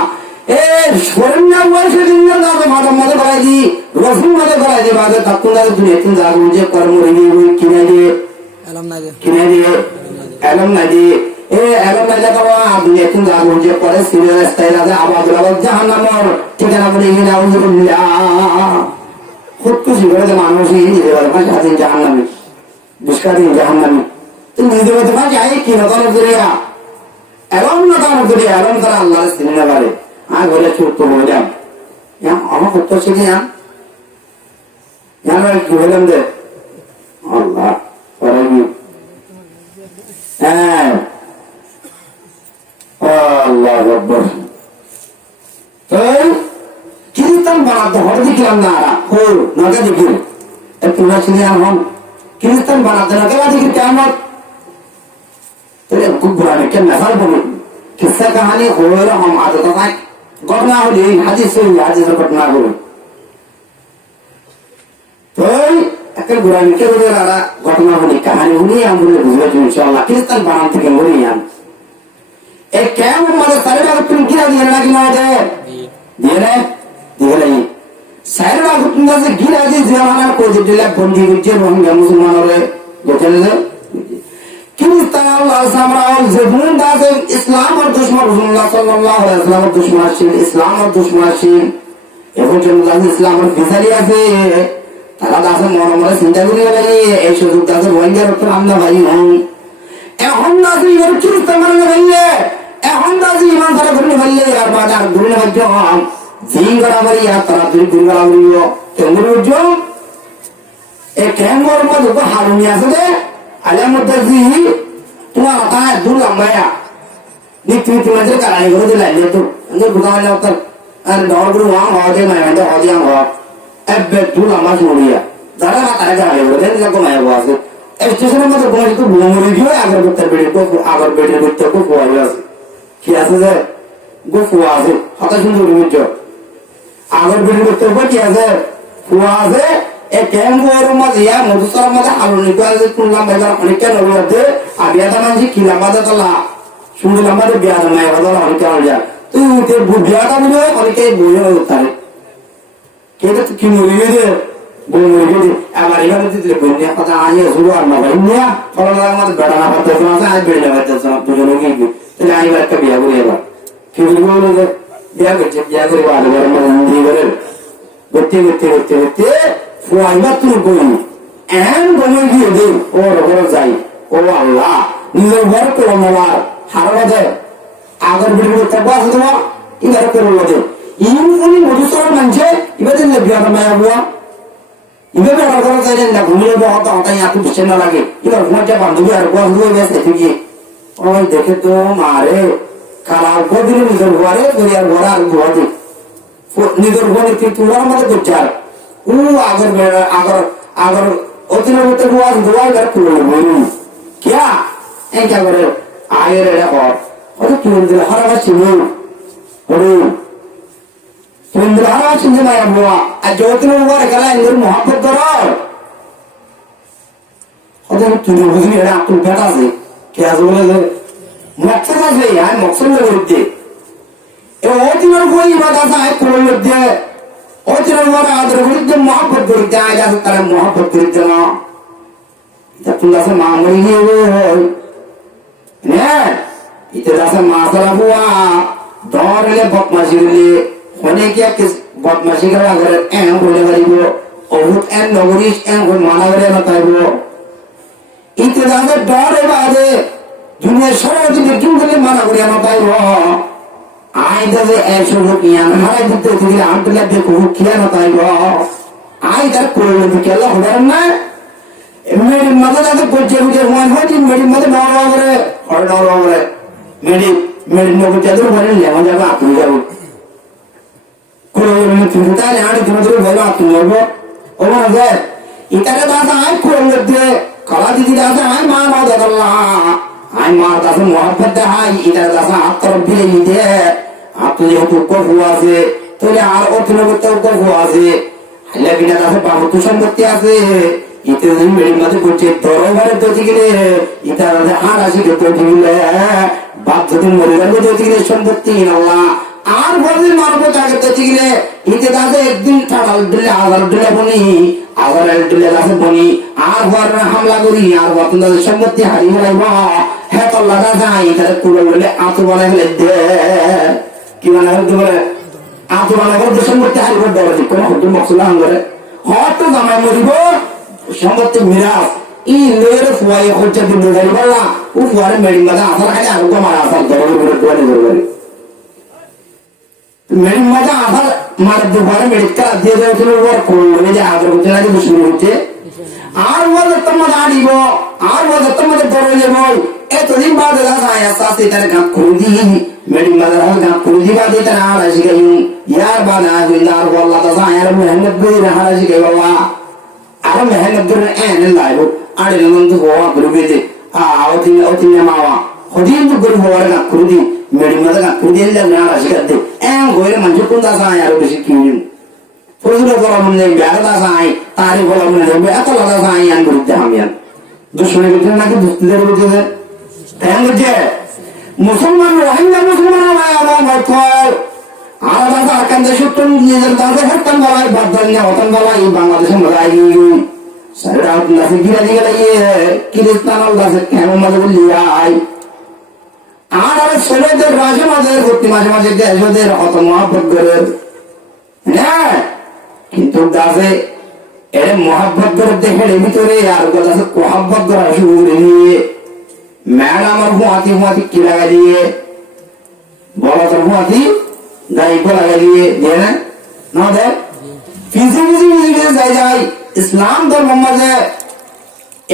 এ শরীরনা বয়সে দিন না মাথা মাথা গলায় দি রসুন মাথা গলায় দি বাদে তখন দাদা দুনিয়া তুমি যাবো যে কর্ম রেডি কিনে দিয়ে এলম না দিয়ে এ এলম না দিয়ে বাবা দুনিয়া তুমি যাবো যে করে সিরিয়াল স্টাইল আছে আবাদ জাহান্নামর ঠিকানা বলে গিয়ে আউযুবিল্লাহ খুব খুশি করে মানুষই দিতে পারে না জাহান্নামে জাহান্নামে দুষ্কারি জাহান্নামে তুমি নিজে বলতে পারছি আই কি নতুন করিয়া এরম না তার মধ্যে এরম তারা আল্লাহর সিনেমা বাড়ে আর বলে ছোট্ট বলে যাম আমার করতে শিখে যান কি বললাম যে আল্লাহ হ্যাঁ আল্লাহ রব্বর খ্রিস্টান বানাতে হবে দেখলাম না হো নজা দেখি তোমরা শুনে এখন খ্রিস্টান বানাতে না কেলা দেখি কেমন খুব বুড়ানে কেন নেশাল বলুন কিসা কাহানি হলো हम आदत है घटना हो हादिस से हादिस घटना বলুন তো একটা ঘোরানি কে বলে আর ঘটনা বলি কাহানি বলি আমরা বুঝবে ইনশাআল্লাহ খ্রিস্টান বানান থেকে বলি এ কেমন মানে সাড়ে বারো তুমি কিনা দিয়ে নাকি না দিয়ে রে দিয়ে রে সাড়ে বারো তুমি কাছে গিরা দিয়ে জামানা করে দিলে বন্দি করছে রোহিঙ্গা মুসলমানরে দেখেন যে খ্রিস্টান আল্লাহ সামরাও জবুন দাসে ইসলাম আর দুশমন রাসূলুল্লাহ সাল্লাল্লাহু আলাইহি ওয়াসাল্লামের দুশমন ছিল ইসলাম আর দুশমন ছিল এখন যেন ইসলামের বিচারি আছে তারা দাসে মরমরে চিন্তা করি ভাই এই সুযোগ দাসে রোহিঙ্গার উপর আমরা ভাই এখন দাসি এর খ্রিস্টান মানে ভাইলে এখন দাসি ইমান ধরে ঘুরে ভাইলে আর বাজার ঘুরে ভাইজ জিং করা ভাই আর তারা দুই ঘুরে করা ভাইও কেমন বুঝছো এই কেমন মধ্যে তো হারুনি আছে দে আলামুদ্দাজি তোমার কথা দূর লম্বায়া নিত্য মাঝে কারানি করে দিলাই তো আমি বুঝাইলে তো আর ডর গুলো ওয়াং হওয়াতে মাইতে হদি আম হওয়া এবে দূর লম্বা শুনিয়া যারা তারা কারানি করে দেন যখন মায়া বসে এই স্টেশনের মধ্যে বসে তো বুমরি গিয়ে আগের করতে বেড়ে তো আগের বেড়ে করতে খুব ভয় আছে কি আছে যে গোফুয়া আছে হতা সুন্দর বুঝছো আগের বেড়ে করতে কি আছে ফুয়া আছে এ কেমন মাঝে ইয়া মধুসর মাঝে আলুনি করে শুনলাম ভাইবার অনেকটা নবীতে আবিয়াদা মাঝে কিলামাদা তলা শুনলাম মাঝে বিয়াদা মায়ের কথা অনেকটা আলজা তুই উঠে বিয়াদা বলে অনেকে বইয়ে উঠতারে কেটে তো কি মরিবে দে বই মরিবে দে আবার এখানে দিতে বইয়া কথা আইয়ে শুরু আর না ভাই নিয়া ফলনা আমাদের বেড়া না পাতে আছে আজ বেড়ে পাতে আছে দুজনে কি তাহলে আইবার একটা বিয়া করে এবার কি বলবো যে বিয়া করছে বিয়া করে আবার মন্দির করে করতে করতে করতে করতে ফুয়াইবা তুই বই এন বলে গিয়ে দে ওর যাই ও আল্লাহ নিজের ঘর করে নেওয়ার হারা যায় আগের ভিডিও থাকবো আছে তোমার এবার করে নেবে ইউনি মধুসর মানছে এবার বিয়া মায়া বুয়া এবার বেড়া করা যায় না ঘুমিয়ে হতা হতাই এত বেশি না লাগে এবার ঘুমাইতে বান্ধবী আর বুয়া ঘুমিয়ে গেছে ঠিকই ওই দেখে তো মারে খারাপ করে দিলে নিজের ঘরে আর ঘরে আর ঘুয়া দিই নিজের ঘরে কিন্তু আমাদের করছে আর ও আগর আগর আগর অতিরিক্ত বুয়া বুয়া এবার করে নেব क्या ए क्या करे आए रे और तुम दिल हरा चिन्ह और तुम दिल हरा चिन्ह ना बुआ अजोत में बुआ कला इंद्र मोहब्बत करो और तुम बुझी है आप तुम बेटा से क्या बोले ले मकसद है यार मकसद ले बोलते ए ओतिनर कोई बात ऐसा है कोई मध्य ओतिनर वाला आदर करते मोहब्बत करते आ जा सकता है मोहब्बत करते ना तुम जैसे मामूली ही वो ने इतने जैसे मासला हुआ दौर ले बदमाशी ले होने क्या किस बदमाशी करा अगर एम बोले वाली वो बहुत एम नगरीश एम कोई माना वाले ना ताई वो इतने जैसे दौर है बाजे दुनिया शोर की बिल्कुल वाले माना वाले ना ताई वो आए जैसे ऐसे लोग यहाँ हमारे जितने जितने आंट लगे को किया ना ताई वो आए जब कोई लोग क्या ला हो रहा है मेरी मदद तो कुछ मुझे हुआ होती मेरी मदद ना हो रहे और ना हो रहे मेरी मेरी नौकरी चल रही है लेवन जगह आप नहीं जाओ कोई नहीं चिंता है यार तुम तो भाई आप तुम लोगों और ना जाए इतना दासा है कोई लगते कला दीदी दासा है माँ ना दादा अल्लाह आई माँ दासा मोहब्बत है इतना दासा आप तरफ भी नहीं दे आप तुझे तो हुआ से तो यार और तुम लोग तो हुआ से लेकिन दासा बहुत तो संगति आसे इतने दिन मेरी मदद कुछ तोरो बारे तो ठीक है इतना राजा आर आशी के तो ठीक है बाप तो दिन मरे गए तो ठीक है संपत्ति अल्लाह आर बोले मारो तो आगे तो ठीक है इतने दासे एक दिन था अल्लाह अल्लाह बनी अल्लाह दासे बनी आर बार हमला करी आर बात तो संपत्ति हारी हो रहा है तो लगा था इधर पूरा बोले आप तो वाला ले दे कि वाला है तो बोले आप तो वाला कर संपत्ति हारी हो डर कौन हो तो मसला हम करे हाँ तो समय मरिबो সম্পত্তি মিরাস ই লেরে ফুয়াই হচ্ছে দিন ধরে বলা ও ফুয়ারে মেডিং মাদা আসার খালি আর কো মারা আসার ধরে ধরে ধরে ধরে মেডিং মাদা আসার মার দুবারে মেডিকেল দিয়ে দেওয়ার ওর কোলে যে আদর করতে লাগে শুরু হচ্ছে আর ওর তোমার আড়িব আর ওর তোমার ধরে নেব এতদিন বাদে দাদা আসাসে তার গান করে দি মেডিং মাদা গান করে দি বাদে তার আর আসি গই ইয়ার বানা হইলার বল্লা দাদা আর মেহনত করে রাহা আসি গই বাবা আর মেহনত করে এন লাইব আর নন্দ হওয়া করবে যে আওতি আওতি মাওয়া হদিন তো করে হওয়ার না করে দি মেডিং মাদা গান করে দিলে না আসি গদে এন গোরে মঞ্জু কোন দাদা আর বেশি কিনি ফজলে বলা মনে দেখবে আলাদা যাই তারই বলা মনে দেখবে এত আলাদা যাই আন করতে হামিয়ান দুশ্মনের ভিতরে নাকি দুস্থদের ভিতরে তাই বুঝছে মুসলমান রোহিঙ্গা মুসলমান আমার কর আলাদা আরকান দেশ নিজের দাঁড়ে হত্যন বলাই বাধ্য হতন বলাই বাংলাদেশের মধ্যে আই সারা আপনার গিরা দিয়ে গেলে কিরিস্তান আল্লাহ কেমন মাঝে বললি আই আর ছেলেদের মাঝে মাঝে ভর্তি মাঝে মাঝে দেশদের অত মহাব্বত করে হ্যাঁ কিন্তু গাছে এর মহাব্বত করে দেখে ভিতরে আর গাছে মহাব্বত করা শুরু করে দিয়ে ম্যাডাম আমার হুয়াতি হুয়াতি কি লাগাই দিয়ে বলা তোর হুয়াতি গাইকো লাগাই দিয়ে দিয়ে না দেখ ফিজি ফিজি ফিজি ফিজি যাই যাই ইসলাম ধর্ম মাঝে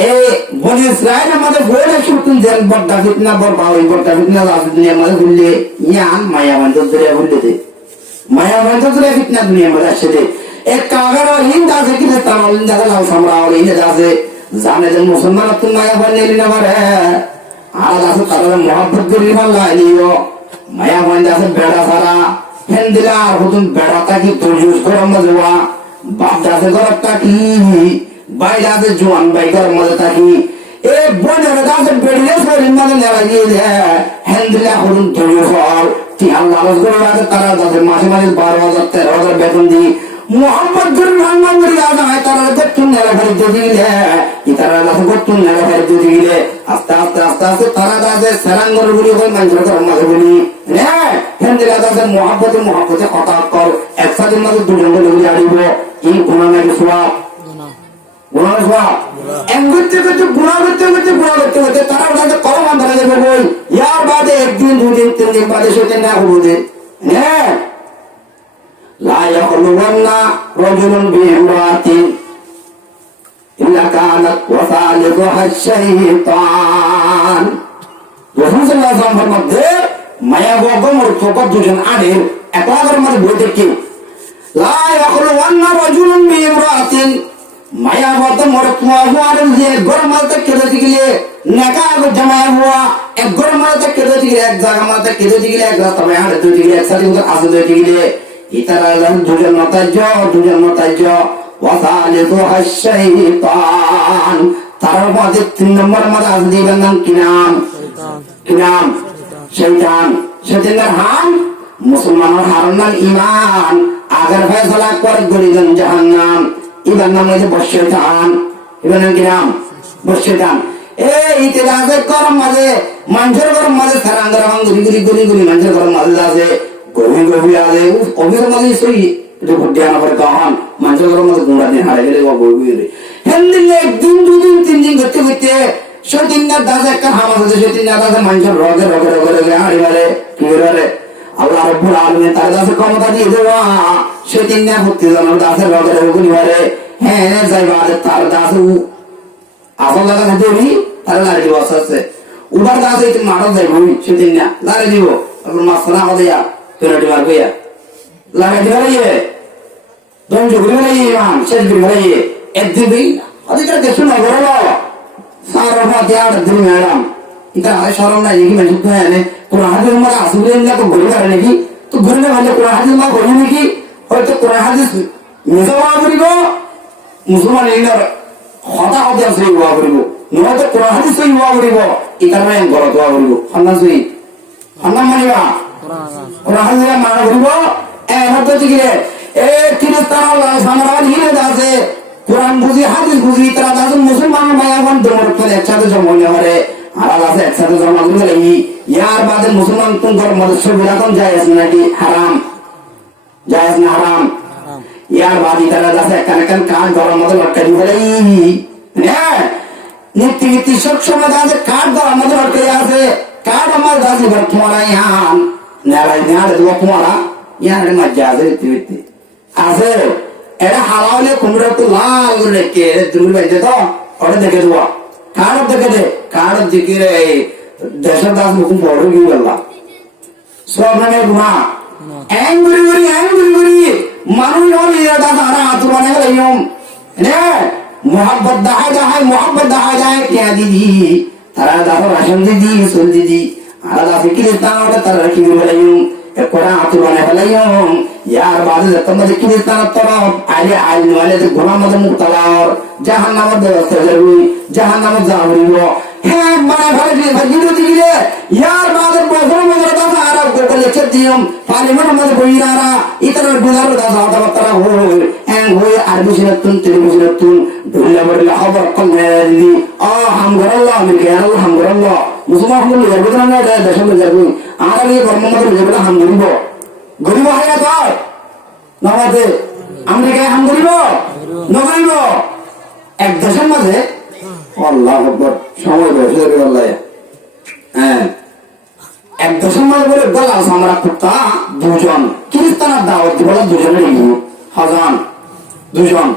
এই বনি ইসরায়েল আমাদের বলে শুনতেন দেন বড়টা ফিতনা বড় ওই বড়টা ফিতনা দুনিয়া মাঝে ঘুরলে ইয়ান মায়া বান্ধব ধরে ঘুরলে দে মায়া বান্ধব ধরে ফিতনা দুনিয়া মাঝে আসে দে এক কাগর হিন্দ আছে কিন্তু তার হিন্দ আছে লাল সামরা আর হিন্দ আছে জানে যে মুসলমান তুমি মায়া বান্ধব না পারে আর আছে তাদের মহব্বত করি ভালো নিও মায়া বান্ধব আছে বেড়া সারা হেন্দিলা আর হুতুম বেড়াটা কি তরজুজ গরম মজুয়া বাপ দাসে গরমটা কি বাইরে আছে জোয়ান বাইকার মজা থাকি এ বনের দাসে বেড়িয়ে শরীর মানে নেওয়া গিয়ে হেন্দিলা হুতুম তরজুজ হল কি আল্লাহ করে আছে তারা দাসে মাসে মাসে 12,000 13,000 বেতন দিই মোহাম্মদ গরিব রান্নাম করে আসা হয় তারা গত্তুন নেলা ফেলে যদি গেলে তারা দাসে গত্তুন নেলা ফেলে যদি গেলে আস্তে আস্তে আস্তে আস্তে তারা দাসে সেরাঙ্গর গুলি হয়ে মানুষের গরম মাঝে বলি হ্যাঁ হেন্দিলা দাসের মহাব্বতে কথা কর একসাথে মাঝে দুজন বলে গুলি আড়িব এই গুণা নাকি সোয়াব গুণা সোয়াব করতে করতে গুণা করতে করতে গুণা করতে করতে তারা ওটাকে কলম আন্ধারে যাবে বই ইয়ার বাদে একদিন দুদিন 3 দিন বাদে সেটা না হবো হ্যাঁ لا يخلون رجل بامرأة إلا كانت وثالثها الشيطان রাসূল সাল্লাল্লাহু আলাইহি ওয়াসাল্লামের মধ্যে মায়া গগমর তোকত দুজন আড়ের একলার মধ্যে বই দেখি লা يخلون رجل بامرأة মায়া গত মরত মাওয়ার যে গরমাতে কেটে দিলে নাকা জামায়া হুয়া এক গরমাতে কেটে দিলে এক জায়গা মাতে কেটে দিলে এক রাস্তা মে হাড়ে দিলে এক সাথে আসে দিলে ইতারা দুজন মতাজ্য ওয়াসালিতু আশ-শাইতান তার মধ্যে 3 নম্বর মধ্যে আছে দিবেন নাম কি নাম শয়তান শয়তানের হাম মুসলমানের হারাম নাম ঈমান আগের ফয়সালা করে গরিবেন জাহান্নাম ইবার নাম হচ্ছে বশয়তান ইবার নাম কি নাম বশয়তান এই ইতিহাসে গরম মাঝে মানুষের গরম মাঝে সারাঙ্গরা গুলি মানুষের গরম মাঝে আছে গভীর আছে অভির মাঝে সই এটা ভুটিয়ানা করে কখন মানুষের গরম মাঝে গুঁড়া দিন হারে গেলে গভীর হেন একদিন 2 দিন 3 দিন করতে করতে সেদিনের দাস একটা হামাস আছে সেদিনের দাসে মানুষের রগে হাড়ি মারে কি করে আল্লাহ রাব্বুল আলামিন তার দাসে ক্ষমতা দিয়ে দেওয়া সেদিন না ভর্তি জানার দাসের রগে গুলি মারে হ্যাঁ যাই বাদে তার দাস আসল দাদা দেবি তার লাড়ি দিব আছে উবার দাসে তুমি মারা যাইব সেদিন না লাড়ি দিব মাসনা হবে পেনাল্টি মারবে লাগাই দিবে দম জুগরি মানে ইমান শেষ দিন মানে একদিন দিন অধিকার কিছু না বলো সারা মাঝে আর দিন ম্যাডাম এটা আর শরম না এই কি মানে তো है কোরআন হাদিস মানে আসলে না তো ঘুরে করে নাকি তো ঘুরে না মানে কোরআন হাদিস মা ঘুরে নাকি হয়তো কোরআন হাদিস মিজাওয়া করিব মুসলমান ইনার কথা হবে সেই ওয়া করিব নয়তো কোরআন হাদিস সেই ওয়া করিব এটা মানে গলত ওয়া করিব আল্লাহ সই আল্লাহ মানিবা কোরআন হাদিস মানা করিব এত দিকে এ কিরস্তান আল্লাহ সামরান হিলে দাসে কোরআন বুঝি হাদিস বুঝি তারা দাস মুসলমান মায়াবান ধর্মরক্ষণ একসাথে জন্ম নেওয়ারে আর আল্লাহ একসাথে জন্ম নিলে ইয়ার বাদে মুসলমান কোন ধর্ম বিরাতন জায়েজ নাকি হারাম জায়েজ না হারাম ইয়ার বাদে তারা দাস একখান কান ধর্ম মধ্যে লটকাই দিলে হ্যাঁ নীতি সব সময় দাসে কাঠ ধর্ম মধ্যে লটকাই আছে কাঠ আমার দাস এবার তোমারা ইয়ান নেড়াই নেড়ে দেবো তোমারা ইয়ার মজা আছে নীতি আছে এটা হারালে কুমড়া তো লাল করে রেখে তুমি বেঁচে তো ওটা দেখে দেবো কাঠ দেখে দে কাঠ দেখে রে দেশের দাস মুখ বড় গিয়ে গেল সব মানে গুণা অ্যাঙ্গুরি মানুষ হল দাস হারা হাত মানে গেল হ্যাঁ মোহাম্মত দেখা যায় क्या दीदी তারা দাস রাশন দিদি সুল দিদি আর দাস কি তারা কি বলাইম কোরআন হাত মানে ফেলাইম ইয়ার বাদে তোমাদের কিরিস্তানের তরফ আইলে আইল নইলে যে ঘোড়ার মধ্যে মুক্তালার জাহান্নামের ব্যবস্থা যাবি জাহান্নামে যাবরিব হ্যাঁ মানে ভালো দিলে ইয়ার বাদে বছর বছর দাদা আর গোপনে দিয়ম পার্লিমেন্টের মধ্যে বইরারা ইতর গুজার দাদা কথাবার্তা হই এন্ড হই আরবি সিরাতুন তেলুগু সিরাতুন দুল্লা বড়লা খবর কলনে দিদি হামদুলিল্লাহ আমিরুল্লাহ হামদুলিল্লাহ মুসলমান হলে যাবে না দেশে যাবে আর আগে কর্মমত যাবে হামদুলিল্লাহ গরিব হয় তো নবাদে আমেরিকায় হাম করিব নগরিব এক দেশের মাঝে আল্লাহ আকবার সময় বসে যাবে আল্লাহ হ্যাঁ এক দেশের মাঝে বলে গেলাম আমরা কুত্তা দুজন খ্রিস্টানের দাওয়াত দিব দুজনের হাজান দুজন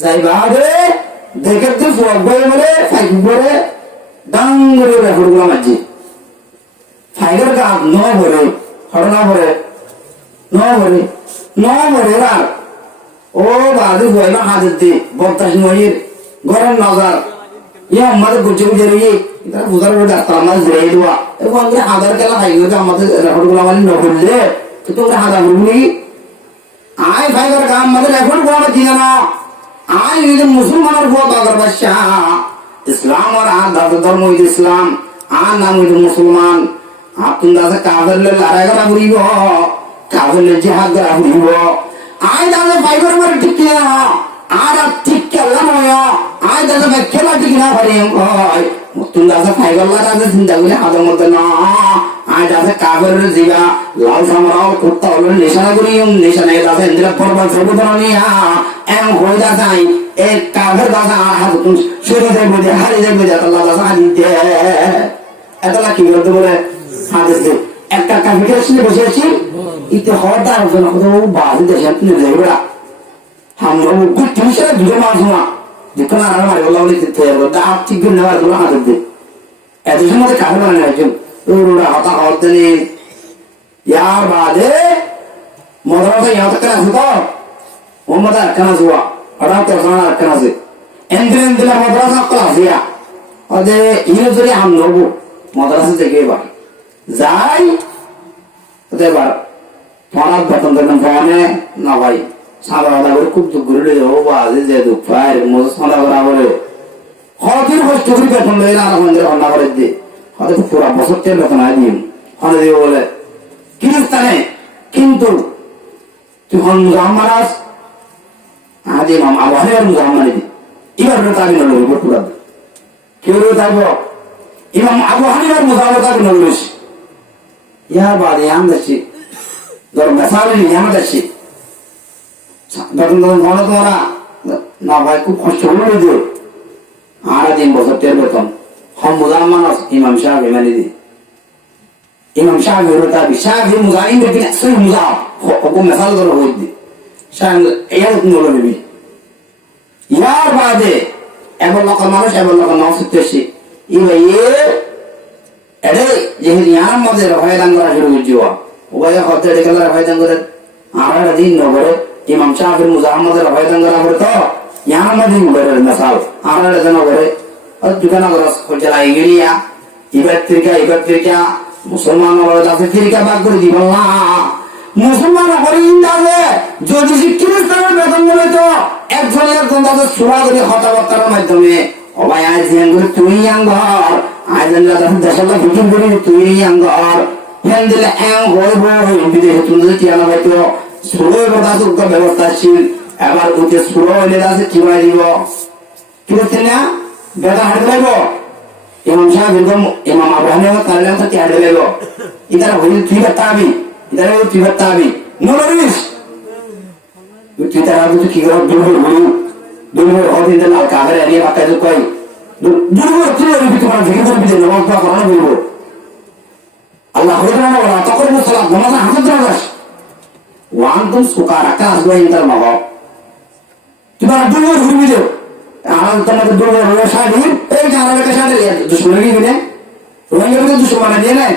যাইবা রে দেখে তুই ফুয়াক বলে ফাইক বলে ডাঙ্গরে বেফুরগুলা মাঝি ফাইকের গাছ নয় ভরে হরনা ভরে নমরে আর ও বাদু হইবা হাজার দি বত্তাশ মহির গরম নজর ইয়া আমাদের গুজে গুজে রই এটা বুঝার বড় ডাক্তার আমাদের জেই দেওয়া এবং আমরা হাজার কেলা খাই গেছে আমাদের রেকর্ডগুলো মানে নকললে তো তোমরা হাজার বলবি আই ভাইবার কাম আমাদের রেকর্ড বড় দিনা না আই এই মুসলমানের বড় বাগর বাদশা ইসলাম আর দাদা ধর্ম ইসলাম আর নাম মুসলমান আপনি দাদা কাফের লড়াই করা বুড়িব কাবলে জিহাদ করা হইব আই দাদা ফাইবার মার ঠিক না আর ঠিক কেলা নয় আই দাদা ভাই খেলা ঠিক না পারে কই মুতুন দাদা ফাইবার লাগা চিন্তা করে আদর মত না আই দাদা কাবের জিবা লাল সামরাও কুত্তা হলো নিশানা করিম নিশানা দাদা ইন্দ্র পর্বত সবুদনিয়া এম হই দাদা এক কাবের দাদা হাত তুই শুরু যাইব যে হারি যাইব যে আল্লাহ দাদা হাদি দে এতলা কি বলতে বলে হাদিস দে একটা কাফিরের সাথে বসে আছি ইতে হঠাৎ ওজন কত বাজে দেশে আপনি যাইবা আমরা খুব টিউশন দুটো মাস না দেখুন আর আমার বলা বলি দিতে হবে দাঁত ঠিক করে নেওয়ার গুলো হাতে দে এত সময় কাফে মানে একজন ওরা হতা হতে নেই ইয়ার বাদে মদরসা ইয়াত করে আছে তো মোহাম্মদ আরকানা জুয়া হঠাৎ ওখানে আরকানা আছে এন্দ্রেন দিলা মদরসা ক্লাস ইয়া ওদে ইনো যদি হাম নবু মদরসা থেকে এবার যাই এবার ফোনার বেতন দেন ফোনে না ভাই সাদা সাদা করে খুব দুঃখ করে ও বাজে যে দুঃখ পায় মজা সাদা করা বলে হতির কষ্ট করে বেতন দেয় না মন্দিরে রান্না করে দিয়ে হয়তো পুরা বছর তেল বেতন আয় দিন হলে দিয়ে বলে কিরিস্তানে কিন্তু তুই হন মুজাম্মারাস আদি মাম আবহাওয়ার মুজাম্মারি দি এবার তাবি নল পুরা কেউ তাইব ইমাম আবু হানিফার মুজাম্মার তাবি নল ইয়া বাদে আমদাছি ধর মেসালে নিয়ে আমদাছি তখন মনে তোমরা না ভাই খুব কষ্ট করে দিও আর 3 বছর তেল বেতন হম মুজাম্মান ইমাম শাফি মানে দি ইমাম শাফি হলো তাবি শাফি মুজাহিম বিন সহি মুজা হুকুম মেসাল ধর হই দি শাফি এর হুকুম হলো নিবি ইয়ার বাদে এমন লোক মানুষ এমন লোক নসিতেছি ই ভাই এডে যেহেতু ইয়ার মধ্যে রফায় দান করা শুরু করছিও ওই হতে দেখলে রফায় দান করে আর দিন নগরে ইমাম শাফি মুজাহিমের রফায় দান করা করে তো ইয়ার মধ্যে করে মেসাল আর জন করে দোকান করে খোঁজলাই গিয়া ইবাত্রিকা মুসলমান আছে তিরিকা বাদ করে দিব না মুসলমান করে ইন্দাবে যদি খ্রিস্টানের বেতন বলে তো একজনের তাদের সুরা করে কথাবার্তার মাধ্যমে ও ভাই আজ করে তুই আঙ্গর আজ দেশের ভিডিও করি তুই আঙ্গর ফ্যান দিলে বিদেশে তুমি টিয়ানা হয়তো সুরো কথা উত্তর ব্যবস্থাশীল এবার উঠে সুরো হইলে আছে কিভাবে দিব কি বলছে না বেতন হাঁটতে পারব ইমাম সাহেব ইমাম আবহাওয়া কারণ সাথে হাঁটতে পারব ইতারা হইলে তুই বার্তাবি ইতারা তুই বার্তাবি নরিস তুই তারা কি করে দুর্বল হদিন দিন আর কাগরে এরিয়া বাতায় তো কই দুর্বল তুই রবি তোমার ভিড় করে দিন নামাজ পড়া করানো বলব আল্লাহ হইরা না ওরা তকর মুসলাম নামাজ হাফেজ রাখাস ওয়ান্তুম সুকারা কাজ হয় ইন্টার মাহ তোমার দুর্বল ঘুরবি দেও আর তোমাদের দুর্বল হয়ে শাড়ি এই জানালে শাড়ি দুশ্মন কি বিনে রোহিঙ্গা বিনে দুশ্মন দিয়ে নাই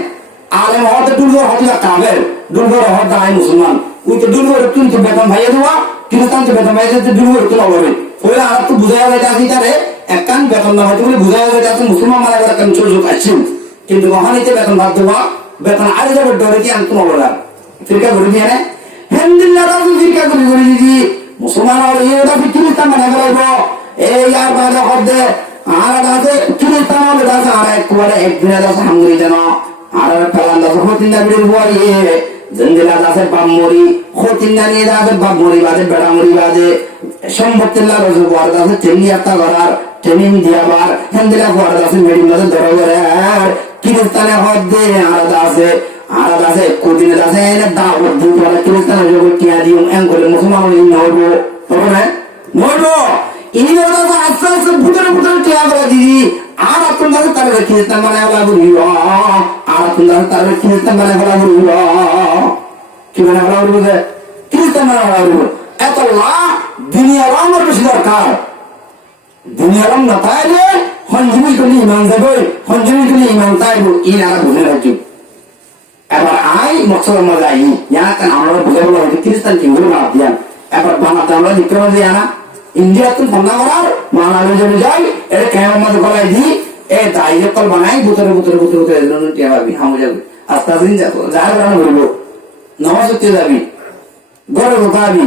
আলেম হতে দুর্বল হতে কাবের দুর্বল হতে আই মুসলমান ওই তো দুর্বল তুই তো বেতন ভাইয়া দেওয়া খ্রিস্টান তো বেতন ভাইয়া দিতে দুর্বল তো হবে ওই আর তো বুঝাইয়া যায় আসি তারে একখান বেতন না হয়তো বলে বুঝাইয়া যায় আছে মুসলমান মারা গেলে কেন সুযোগ আছে কিন্তু মহানিতে বেতন ভাব দেওয়া বেতন আরে যাবে ডরে কি আমি তোমার বলার ফিরকা ঘুরে দিয়ে হেন্দিল্লা দাদু জিরকা করে দিদি মুসলমান আর ইয়েটা খ্রিস্টান মানে ফেলাইব এই আর বাজা হদ্দে আর আছে খ্রিস্টান হলে আছে আর একদিনে আছে হাঙ্গুরি যেন আর ফেলান আছে হতিন্দা বিড়ির বুয়ারি জঞ্জিলা আছে বামমরি হতিন্দা নিয়ে আছে বামমরি বাজে বেড়ামরি বাজে সম্পত্তিল্লা রসু বুয়ার আছে ট্রেনিং একটা করার ট্রেনিং দিয়াবার হেন্দিলা বুয়ার আছে মেডিন বাজে ধরে ধরে আর খ্রিস্টানে হদ্দে আলাদা আছে কোদিনে আছে এনে দাওয়াত দিন পরে খ্রিস্টান জগৎ কিয়া দিও এন করে মুসলমান নইব তবে না নইব ইনি দাদা আস্তে আস্তে ভুতরে কিয়া করে দিদি আর আপন দাদা তার খ্রিস্টান মানে হলা বলিব আর আপন দাদা তার খ্রিস্টান মানে হলা বলিব কি মানে হলা বলিব খ্রিস্টান মানে হলা বলিব এত লা দুনিয়া রঙের বেশি দরকার দুনিয়া রং না তাইলে হঞ্জিমি কলি ইমান যাবে হঞ্জিমি কলি ইমান তাইব ইনারা বুঝে রাখি এবার আই মকসদ মজা আই ইয়া কান আমরা বুঝে বলা হইছে খ্রিস্টান কি বলে বাদ দিয়ান এবার বানাতে আমরা লিখতে মজা আনা ইন্ডিয়া তো বন্ধ করার মানালে যদি যাই এটা কেমন মজা করাই দি এ দাইয়ে কল বানাই বুতরে এজন্য টিয়া ভাবি হামু যাবে আস্তে আস্তে যাই বানানো হইব নামাজ পড়তে যাবি গরে ঢোকাবি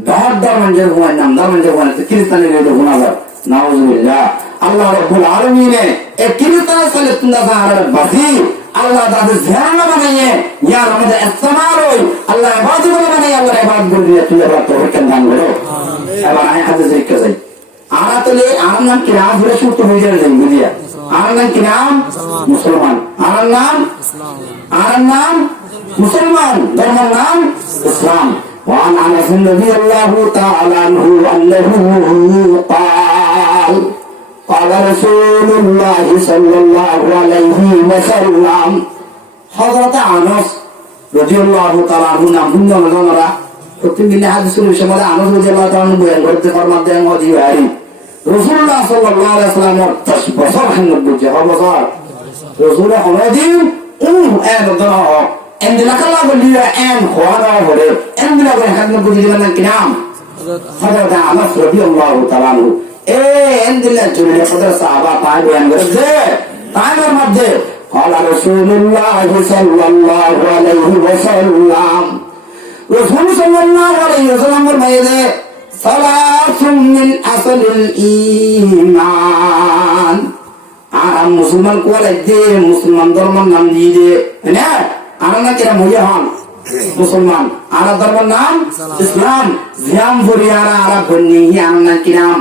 দর মানুষের ঘুমায় নামদার মানুষের ঘুমায় খ্রিস্টানের এটা ঘুমাবার নাউজুবিল্লাহ আল্লাহ রাব্বুল আলামিনে এ খ্রিস্টান সালে তুন্দা আর বাজি আল্লাহ তাদের ধ্যান বানাইয়ে ইয়ার আমাদের ইস্তেমাল হই আল্লাহ ইবাদত বানাই আল্লাহ ইবাদত করে দিয়ে তুই আবার তৌফিক দান করো এবার আমি হাতে জিজ্ঞাসা যাই আর তাহলে আমার নাম কি নাম ধরে শুরু হয়ে যাবে বুঝিয়া আমার নাম কি নাম মুসলমান আমার নাম মুসলমান ধর্মের নাম ইসলাম وعن انس رضي الله تعالى عنه انه قال قال رسول الله صلى الله عليه وسلم حضرت انس رضي الله تعالى عنه নাম আমরা প্রতিদিন হাদিসের বিষয়ে আনস রাদিয়াল্লাহু তাআলা আনহু বয়ান করতে ফরমাতে हैं मोदी भाई রাসূলুল্লাহ সাল্লাল্লাহু আলাইহি ওয়াসাল্লাম 10 বছর খেদমত করছে বছর রাসূল হদিন এন দনা এন্দিলা কালা বলিয়া এন খোয়ারা হরে এন্দিলা করে খেদমত করতে দিলেন কি নাম হযরত আনস রাদিয়াল্লাহু তাআলা আনহু এ এন্দিলা চলে হযরত সাহাবা তাই বয়ান করেছে তাইর মধ্যে قال رسول الله صلى الله عليه وسلم رسول صلى الله عليه وسلم ফরমাইছে সালাতুন মিন আসলিল ঈমান আর মুসলমান কোয়ালে দে মুসলমান ধর্মের নাম দিয়ে দে না আর না কেরা মইয়া হন মুসলমান আর ধর্মের নাম ইসলাম জিয়াম ফরিয়ারা আর বন্নি আর না কি নাম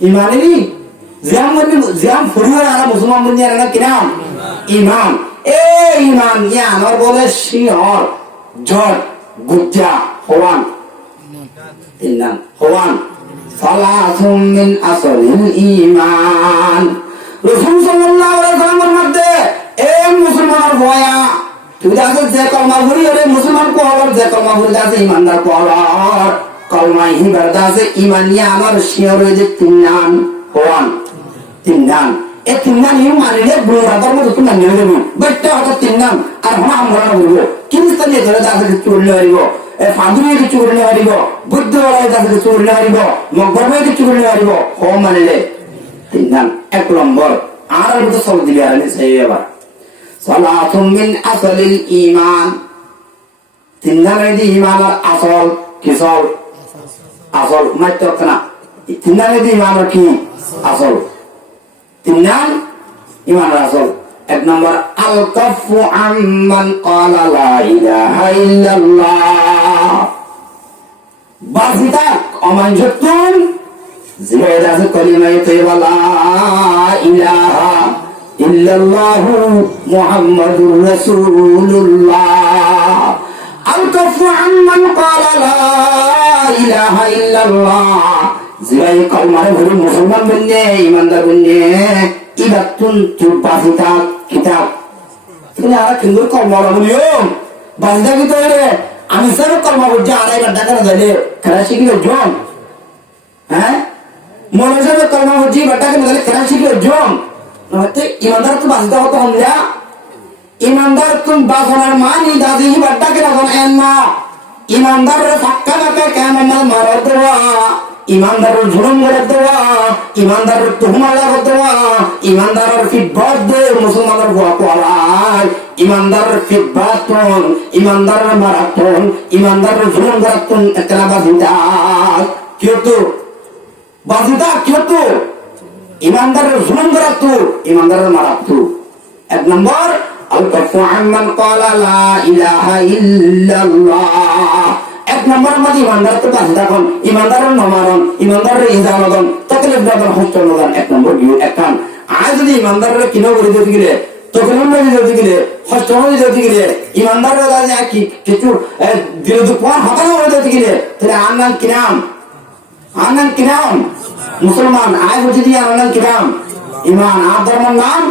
ঈমানেরই জিয়াম ফরিয়ারা আর মুসলমান বন্নি আর না কি নাম ঈমান এ ঈমান ইয়া আমার বলে শিহর জট গুজ্জা হওয়ান তিন হওয়ান সালাতুন মিন আসলিল ঈমান রাসূল সাল্লাল্লাহু আলাইহি ওয়াসাল্লামের মধ্যে এ মুসলমানের ভয়া তুই আছে যে কলমা পড়ি ওরে মুসলমান কো হল যে কলমা পড়ি আছে ঈমানদার কো হল কলমা হি বারদা আছে ঈমান নিয়ে আমার শিওর হয়ে যে তিন নাম হওয়ান তিন নাম এ তিন নাম ইউ মানিলে বুড়া ধর্ম তো তুমি নিয়ে যাবে বেটা হতো তিন নাম আর হনা আমরা বলবো কিনস্তান নিয়ে ধরে আছে কিছু বললে হইব এ ফাদুরি কিছু বললে হইব বুদ্ধ বলা আছে কিছু বললে হইব মগরবে কিছু বললে হইব ও মানিলে তিন নাম এক নম্বর আর তো সব দিলে আর সেই এবার সালাতুন মিন আসলিল ঈমান তিন নামের দি ঈমানের আসল কিসল আসল মাত্র না তিন নামের দি ঈমানের কি আসল তিন নাম ঈমানের আসল এক নম্বর আল কাফু আম্মান ক্বালা লা ইলাহা ইল্লাল্লাহ বাজিতা অমানজতুন জিবাইদা আছে কলিমায়ে তাইয়্যিবা লা ইলাহা ইল্লাল্লাহু মুহাম্মাদুর রাসূলুল্লাহ আল কাফু আম্মান ক্বালা লা ইলাহা ইল্লাল্লাহ জিবাই কলমারে ভরে মুসলমান বনে ঈমানদার বনে ইবাতুন তুবাসিতা কিতাব তুমি আর কিন্তু কলমা বলিও বান্দা কি তোরে আমি সব কলমা বলছি আড়াই ঘন্টা করে দিলে খেলা শিখলে জন হ্যাঁ মনে হবে কলমা বলছি ঘন্টা করে দিলে খেলা শিখলে জন নয়তো ইমানদার তো বাঁচতে হতো আমরা ইমানদার তুম বাসনার মানি দাদি ঘন্টা করে এখন এন না ইমানদারের ফাক্কা ফাক্কা কেমন মারা দেওয়া ইমানদারের ঝুলন করে দেওয়া ইমানদারের তুহমা লাগা দেওয়া ইমানদারের ফিটবট দে মুসলমানের গোয়া পড়াই ইমানদারের ফিতবাতুন, ইমানদারের মারাতুন, ইমানদারের জুলুম করাতুন একলা বাজিদা কিয়তো বাজিদা কিয়তো ইমানদারের জুলুম করাতু, ইমানদারের মারাতু। এক নম্বর আল কাফু আম্মান ক্বালা লা ইলাহা ইল্লাল্লাহ। এক নম্বর মাঝে ইমানদার তো বাজিদা কোন, ইমানদারের নমারন, ইমানদারের ইজানদন তকলিফ দাদন হস্তনদন। এক নম্বর ভিউ একখান আজ যদি ইমানদারের কিনো করে দিতে গেলে তখন দিতে গেলে হস্তময় দিতে গেলে ইমানদারের কাছে কি কিছু দিল দুপুর হতানো হয়ে দিতে গেলে তাহলে আন্নান কিনাম, আন্নান কিনাম মুসলমান। আয় বলছি দিয়ে আন্নান কিনাম ইমান। আর ধর্মের নাম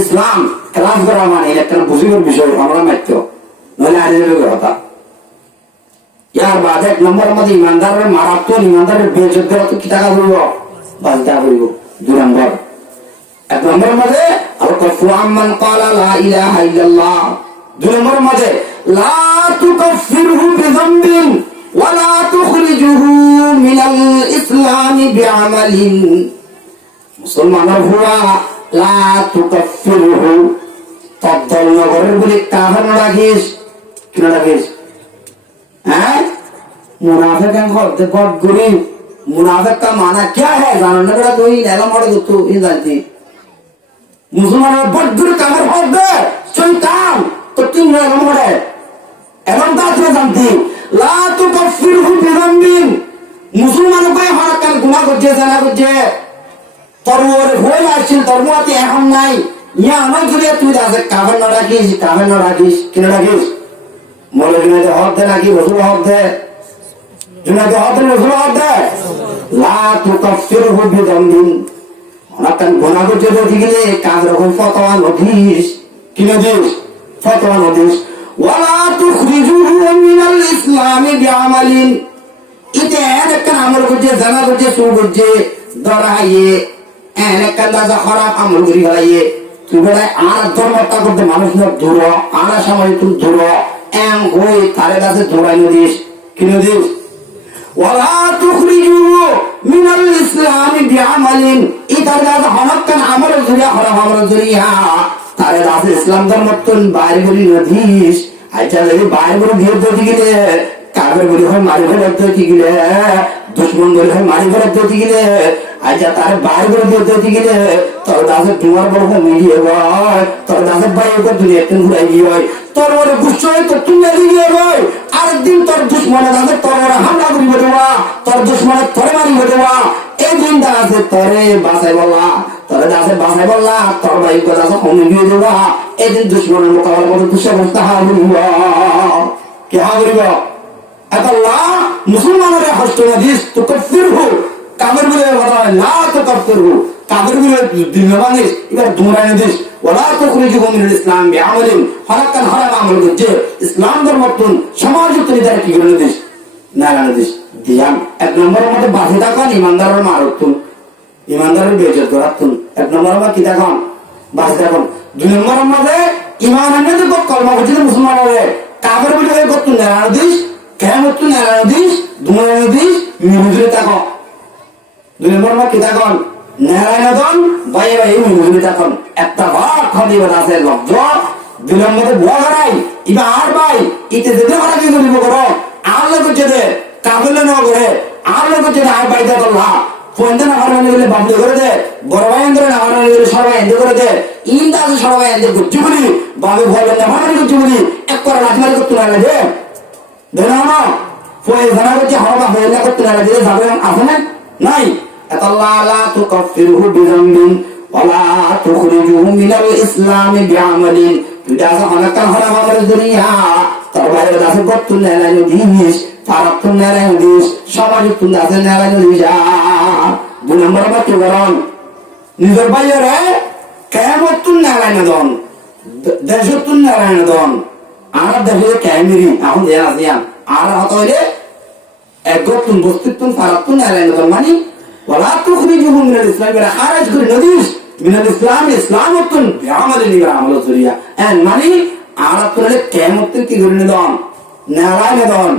ইসলাম। ক্লাস করা মানে একটা বুঝিবার বিষয় আমরা মাত্র নইলে আইনের কথা। ইয়ার বাদ এক নম্বর মধ্যে ইমানদারের মারাত্মক, ইমানদারের বেজত করা তো কি টাকা করব বাজদা করব। দুই নম্বর এক নম্বর মধ্যে আল কাফু আম্মান ক্বালা লা ইলাহা ইল্লাল্লাহ। দুই নম্বর মধ্যে লা তুকাফিরহু বিযামবিন ওয়া লা তুখরিজুহু মিনাল ইসলামি বিআমালিন। মুসলমানের হুয়া লা তুকাফিরহু তদ্দল নগরের বলি কাফের না রাখিস, কিনা রাখিস? হ্যাঁ मुनाफिक हैं बहुत गरीब। मुनाफिक का माना क्या है जानने का तो ही लगा मोड़े तो ये जानती मुसलमान बहुत गरीब कामर बहुत दे शैतान तो तीन लगा मोड़े एवं दात में जानती ला तो कफिर हु बिज़म्बिन। मुसलमानों को हमारा कल गुनाह को जैसा ना कुछ है तरवर होए लाचिन तरमुआती अहम नहीं ये अमल के लिए तू जासे काफर न राखिस किन राखिस मोले जुने दे हक दे राखी वसूल हक दे जुने दे हक दे वसूल हक दे ला तुकफ्फिरहु बिज़म्बिन। अनकन गुनाह को जो दिगले काफर को फतवा नोटिस किन दिस फतवा नोटिस वला तुखरिजुहु मिनल इस्लामी बिअमलिन। इते अनकन अमल को जे जना को जे सु को जे दराये अनकन दा खराब अमल करी गलाये तू बड़ा आर धर्मता करते মানুষ না দূর আনা সময় তুই দূর এম হই তারে কাছে দৌড়াইনো দিস কিনো দিস ওয়ালা তুখরিজু মিনাল ইসলামি বিআমালিন। ইতার কাছে হনকান আমল জরিয়া হারাম আমল জরিয়া তারে কাছে ইসলাম ধর্মতন বাইরে বলি নদিস। আচ্ছা যদি বাইরে বলি দিয়ে দিতে গেলে কাফের বলি হয় মারি ফেলে দিতে গেলে দুশমন বলি হয় মারি ফেলে দিতে গেলে আচ্ছা তার বাইরে বলি দিতে গেলে তোর কাছে তোমার বড় মিলিয়ে হয় তোর কাছে বাইরে করে দুনিয়া তিন ঘুরাই গিয়ে হয় তোর বড় গুচ্ছ হয় তো তুমি এগিয়ে হয় আরেকদিন তোর দুশ্মনের কাছে তোর বড় হামলা করিবে দেওয়া তোর দুশ্মনের তোরে মারিবে দেওয়া এই দিনটা আছে তোরে বাঁচাই বললা তোরে কাছে বাঁচাই বললা তোর ভাই কথা মিলিয়ে দেওয়া এই দিন দুশ্মনের মোকাবেলা করতে দুঃসমস্ত হারিব কে হারিব আল্লাহ মুসলমানের হস্ত নদিস তো কফিরহু কাফের বলে কথা না তো কফিরহু কাফের বলে দিনবানিস এবার দুমরানি দিস ওয়ালা তুখরিজুহু মিনাল ইসলাম বিআমালিন। হরাকান হারাম আমল করছে ইসলাম ধর্মতন সমাজ তুই দ্বারা কি করে দিস না দিস দিয়াম। এক নম্বরের মধ্যে বাধিতা কোন ইমানদারের মারতুন, ইমানদারের বেইজ্জত করাতুন। এক নম্বরের মধ্যে কি দেখুন বাধিতা কোন। দুই নম্বরের মধ্যে ইমান আনে তো কলমা করছে মুসলমান হবে কাফের বলে করতুন না দিস কিয়ামত তুই না দিস দুমরানি দিস মিহুজুরে তাকো। দুই নম্বর মধ্যে কি দেখুন নারায়ণদন ভাই ভাই মিহুজুরে তাকন একটা ভাগ খদিবা আছে লব্ধ দিলের মধ্যে বুয়া হারাই ইবা আর ভাই ইতে যেতে হারা কি করিব করো আর লোক যেতে কাবিল না করে আর লোক যেতে আর বাইদা করলা ফোনটা না হারানি বলে বাবু করে দে বড় ভাই এন্দ্র না হারানি বলে সবাই এন্ড করে দে ইনটা সবাই এন্ড করতে বলি বাবু বলে না হারানি করতে বলি এক করে লাঠমারি করতে না লাগে দেনা না ফোন জানা করতে হারা হয়ে না করতে না লাগে যাবে আছে না নাই আল্লাহ লা তুকাফিরহু বিযামবিন ওয়ালা তুখরিজুহু মিনাল ইসলামি বিআমালিন। তুইটা হনাকান হারাম আমল দুনিয়া তোর বাইরে দাসে করতুন না দিস ফারাতুন না দিস সমাজ তুন দাসে না দিস। দুই নম্বর মত কি করন নিজের বাইরে কিয়ামত তুন না দন দেশ তুন না দন আর দেশে ক্যামেরি এখন দেয়া দিয়ান আর হত হইলে একগতুন বস্তুতুন ফারাতুন না দন মানে ওয়ালা তুখরিজুহু মিনাল ইসলামি খারাজ করে নদিস মিনাল ইসলাম ইসলামতুন বিআমালিন আমল জরিয়া এন্ড মানে আরাতুলে কিয়ামত কি করে দন নারায় দন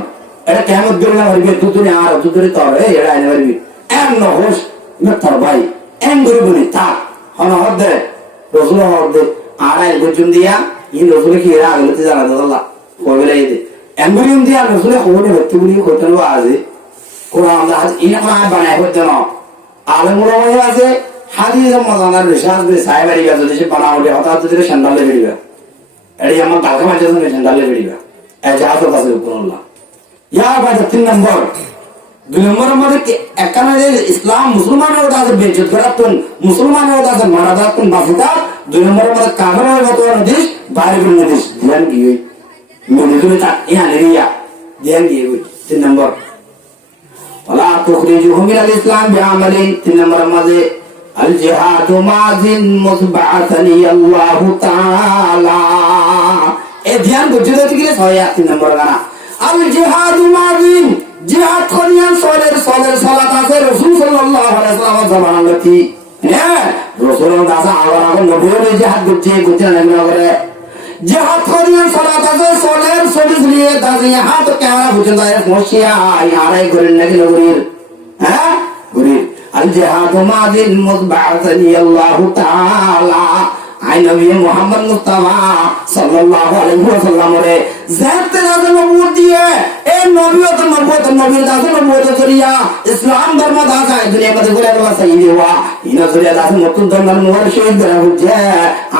এটা কিয়ামত করে না হইবে দুদুনি আর দুদুনি তরে এরা আইনে হইবে এম নহস মেথর ভাই এম গরিবনি তা হন হদে রাসূল হদে আড়াই গজুন দিয়া ಈ ರಸೂಲ್ কি এরা আগলতে জানা দাদা কইলে এই এমব্রিয়ন দিয়া রসুলের খবরে ভর্তি বলি কইতানো আছে কোরআন দা ইনা কোরআন বানায় হচ্ছে না আলেমুল হয়ে আছে হাদিস মাদানার রিসার্চ দিয়ে সাইবারি গাছ যদি বানাওলে হঠাৎ যদি সন্ধালে বেরিবা এডি আমার ঢাকা মাঝে সন্ধালে বেরিবা এই জাহাজ আছে কোনল্লাহ ইয়া বাদ 3 নম্বর 2 নম্বরের মধ্যে একানে ইসলাম মুসলমানের ওটা আছে বেজত করাতন মুসলমানের ওটা আছে মারাদাতন বাসিতা 2 নম্বরের মধ্যে কাফেরের মতো হাদিস বাইরের হাদিস ধ্যান কি মেনে তা ইয়ানিয়া ধ্যান কি 3 নম্বর ওয়ালা তুখরিজুহু মিনাল ইসলাম বিআমালিন 3 নম্বরের মধ্যে আল জিহাদু মাযিন মুসবাআতানি আল্লাহু তাআলা এ ধ্যান বুঝতে কি হয় 3 নম্বর গানা আল জিহাদু মাযিন জিহাদ করিয়ান সালাত আছে রাসূল সাল্লাল্লাহু আলাইহি ওয়াসাল্লাম জামানার কি হ্যাঁ রাসূল দাসা আবার নবীর জিহাদ করতে না করে জিহাদ করিয়ান সালাত আছে সলের লিয়ে দাসে ইহা তো কেমন বুঝেন না মশিয়া আরে করেন নাকি নবীর হ্যাঁ গরিব আল জিহাদু মাযিন মুতবাআতানি আল্লাহু তাআলা আই নবী মুহাম্মদ মুস্তাফা সাল্লাল্লাহু আলাইহি ওয়াসাল্লাম রে জাতে রাজে নবুয়ত দিয়ে এই নবুয়ত নবীর দাসে নবুয়ত করিয়া ইসলাম ধর্ম দাসা দুনিয়া মধ্যে করে দেওয়া সাইদি ওয়া ইনা জরিয়া দাসে নতুন ধর্মের মোহর শহীদ করা হচ্ছে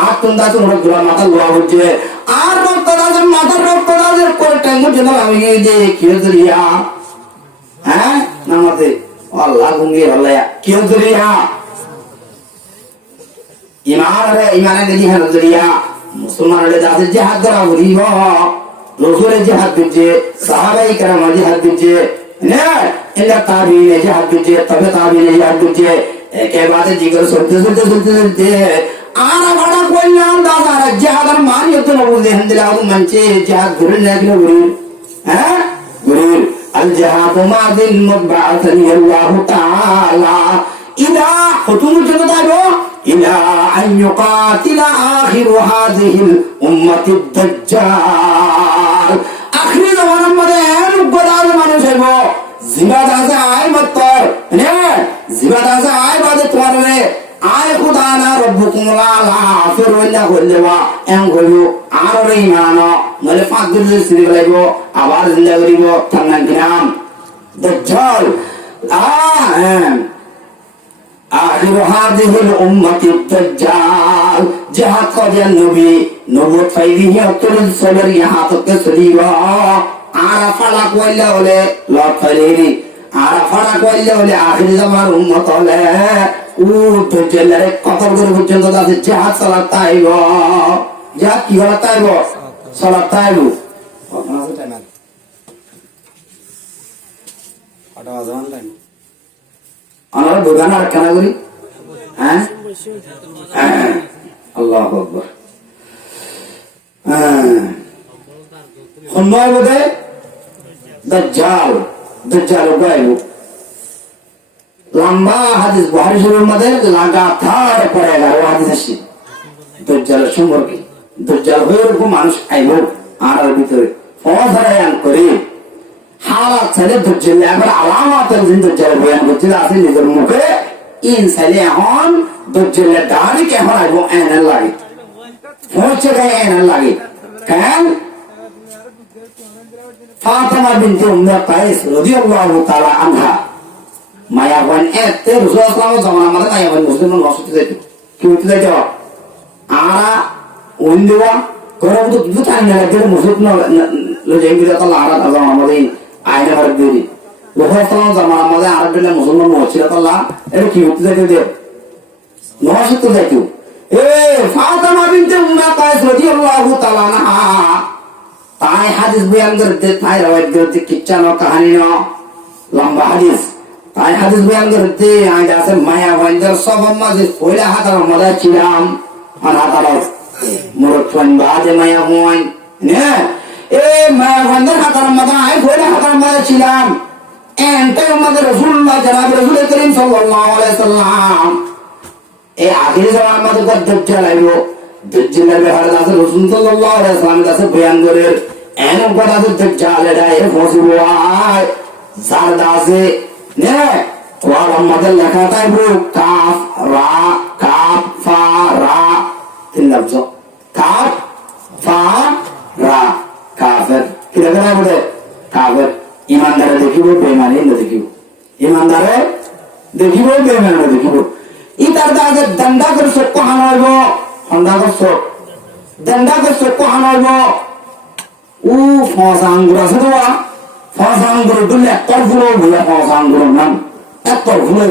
আতুন দাসে মোহর গুলা মাথা লওয়া হচ্ছে আর রক্ত দাসের মাথার রক্ত দাসের করে টাঙ্গু জন্য আমি যে কি জরিয়া হ্যাঁ নামাতে আল্লাহ গুঙ্গে আল্লাহ কি জরিয়া ইমানের দিদি হ্যাঁ জরিয়া মুসলমানের দাসের জিহাদ করা হরিব রসুলের জিহাদ দিচ্ছে সাহাবাই কেরামের জিহাদ দিচ্ছে না এলা তাবিঈনের জিহাদ দিচ্ছে তবে তাবিঈনের জিহাদ দিচ্ছে একেবারে জিগর চলতে আর আবার কইলাম দাদা জিহাদের মান যত নবুল দেন দিলা মঞ্চে জিহাদ করে লাগলো গুরু হ্যাঁ গুরু আল জিহাদ মাযিন মুতবাআতানি আল্লাহু তাআলা ইদা হুতুম জনতাগো ইলা আন ইউকাতিলা আখিরু হাযিহিল উম্মাতিদ দাজ্জাল আখির জামানার মধ্যে এমন গোদার মানুষ হইব জিবাদ আছে আয় মত্তর হ্যাঁ জিবাদ আছে আয় বাদে তোমার রে আয় খুদা না রব্বুকুম লালা ফিরওয়াল্লা হইলেবা এম কইব আর রে ইমান নলে 5 দিন সিরি লাগব আবার জিন্দা করিব থানান কিরাম দাজ্জাল আখির হাযিহিল উম্মাতিদ দাজ্জাল জিহাদ করিয়া নবুয়ত ফাইদিহি অতল সবর ইহা তকে সলিবা আরাফালা কইলা হলে লট ফাইলি আরাফালা কইলা হলে আখির জামার উম্মত হলে ও দাজ্জালের কতল করে পর্যন্ত আছে জিহাদ সালাত তাইব জিহাদ কি হলা তাইব সালাত তাইব কথা আছে তাই না আটা আজান তাই আমার দোকানে আর কেনা করি হ্যাঁ আল্লাহু আকবার সময় বোধে দাজ্জাল গায়ব লম্বা হাদিস বুখারী শরীফের মধ্যে লাগাতার পড়ে 11 হাদিস আছে দাজ্জালের সম্পর্কে দাজ্জাল হয়ে রকম মানুষ আইব আর ভিতরে ফজরায়ান করে হালাত ছেড়ে দাজ্জাল আবার আলামাতের দিন দাজ্জাল বয়ান করতে আছে নিজের মুখে ইনসালে এখন দাজ্জালের দাড়ি কেমন আইব এনে লাগে পৌঁছে গিয়ে এনে লাগে কেন ফাতেমা বিনতে উম্মে কায়েস রাদিয়াল্লাহু তাআলা আনহা মায়াবান এতে রাসূল সাল্লাল্লাহু আলাইহি ওয়াসাল্লাম আমাদের মায়াবান মুসলমান ওয়াসতে যাইতো কি হতে যাইতো আরা ওইন্দেওয়া করব তো দুটাই না লাগে মুসলমান লজে গিয়ে তো আরা দাদা আমাদের আইনা ভার দিই রাসূল সাল্লাল্লাহু আলাইহি ওয়াসাল্লাম আমাদের আরবরা মুসলমান ওয়াসিরা আল্লাহ এর কি হতে যাইতো নওয়াসতে যাইতো ফাতেমা বিনতে উম্মে কায়েস রাদিয়াল্লাহু তাআলা আনহা তাই হাদিস বয়ান করতে তাই রওয়ায়াত করতে কিচ্ছা না কাহিনী না লম্বা হাদিস তাই হাদিস বয়ান করতে আজ আছে মায়া বন্ধের সব মাঝে পয়লা হাতার মধ্যে ছিলাম আর হাতার মুরতফান বাদে মায়া হন না মায়া বন্ধের হাতার মধ্যে আই পয়লা হাতার মধ্যে ছিলাম এনতে আমাদের রাসূলুল্লাহ জনাব রাসূল করিম সাল্লাল্লাহু আলাইহি সাল্লাম এই আখির জামানার মধ্যে দাজ্জাল আইব দাজ্জালের ব্যাপারে আছে রাসূল সাল্লাল্লাহু আলাইহি সাল্লাম কাছে বয়ান করে এমন কথা দাজ্জাল এটা এর ফসিব আয় জারদা আছে নে কোরআন মধ্যে লেখা থাকবে কাফ ফা রা তিন লফজ কাফ ফা রা কাফের কিরা করা বলে কাফের ইমানদারে দেখিব বেঈমানি দেখিব ইমানদারে দেখিব বেঈমানি দেখিব ইতার দাগে দণ্ডা করে সত্য হানাইব হন্ডা করে সত্য দণ্ডা করে সত্য হানাইব ও ফসা আঙ্গুর আছে তো ফসা আঙ্গুর দিলে একটা ফুলো বলে ফসা আঙ্গুর নাম একটা ফুলো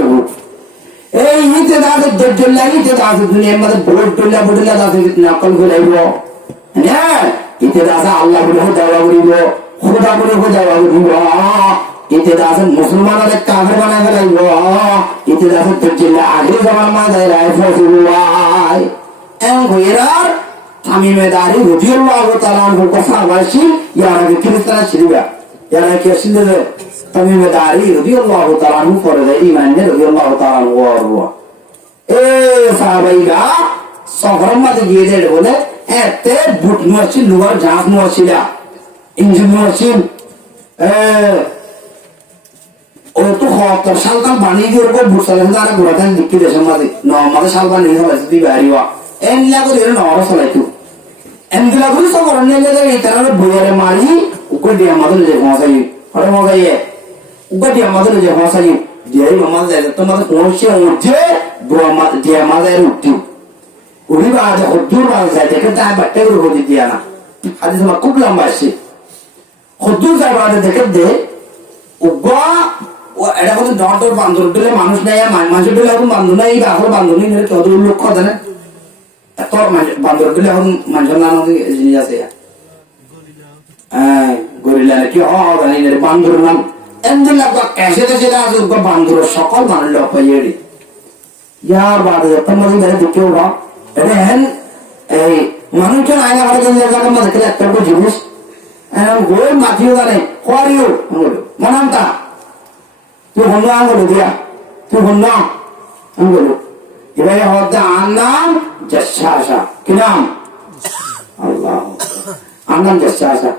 এই ইতে দাদে দজ্জল্লা ইতে দাদে দুনিয়ার মধ্যে বড় ডল্লা দাদে নকল করাইব হ্যাঁ ইতে দাদে আল্লাহ বলে দাওয়া করিব খোদা বলে দাওয়া করিব ইতে দাদে মুসলমানদের কাফের বানাই ফেলাইব ইতে দাদে দজ্জল্লা আগে জামান মাঝে রায় ফসিবাই এমন কইরার তামিমে দারি রাদিয়াল্লাহু তাআলা আনহু কথা বলছি ইয়ারা কি খ্রিস্টান ছিল ইয়ারা কি ছিল তামিমে দারি রাদিয়াল্লাহু তাআলা আনহু পরে দেয় ইমান রাদিয়াল্লাহু তাআলা আনহু এই সাহাবাইরা সফর মধ্যে গিয়ে দেয় বলে এতে বুট মসজিদ লোহার জাহাজ মসজিদ ইঞ্জিন মসজিদ ও তো হত্তর সালকাল বানিয়ে দিয়ে ওরকম বুট চালান তারা ঘোরাতেন দিক্কি দেশের মাঝে নর্মাদে সাল বানিয়ে ফেলাইছে তুই বাড়িওয়া এনলা করে নহর চলাইতো এনলা করে সফর নিয়ে এই তারা বইয়ারে মারি উকে দিয়ে আমাদের যে পৌঁছাই আরে মজাইয়ে উকে দিয়ে আমাদের যে পৌঁছাই দিয়ে আমাদের তোমাদের পৌঁছে উঠে দিয়ে আমাদের উঠতে উঠি বাজে হদ্দুর বাজে যায় দেখে তাই বাট্টা করে হদি দিয়া না হাদিস আমার খুব লম্বা আসছে হদ্দুর যায় বাজে দেখে দে উগা ও এটা কোনো ডর বান্ধব দিলে মানুষ নাই মানুষের দিলে এখন বান্ধব নাই আসলে বান্ধব নেই কেউ লক্ষ্য জানে তোর বান্ধব দিলে এখন মানুষের নাম জিনিস আছে গরিলা কি জানি বান্ধব নাম এমনি লাগবা এসে তো সেটা আছে বান্ধব সকল মানুষ লোক পাইয়ে ইয়ার বাদে তোমাদের ধরে দেখেও বা এটা হেন এই মানুষের আয়না ঘরে জায়গা মধ্যে একটা জিনিস গই মাটিও জানে করিও মনামটা তুই বন্ধু আঙ্গুলো দিয়া তুই বন্ধু আঙ্গুলো এবার হতে আন্নাম জেসাসা কি নাম আল্লাহ আন্নাম জেসাসা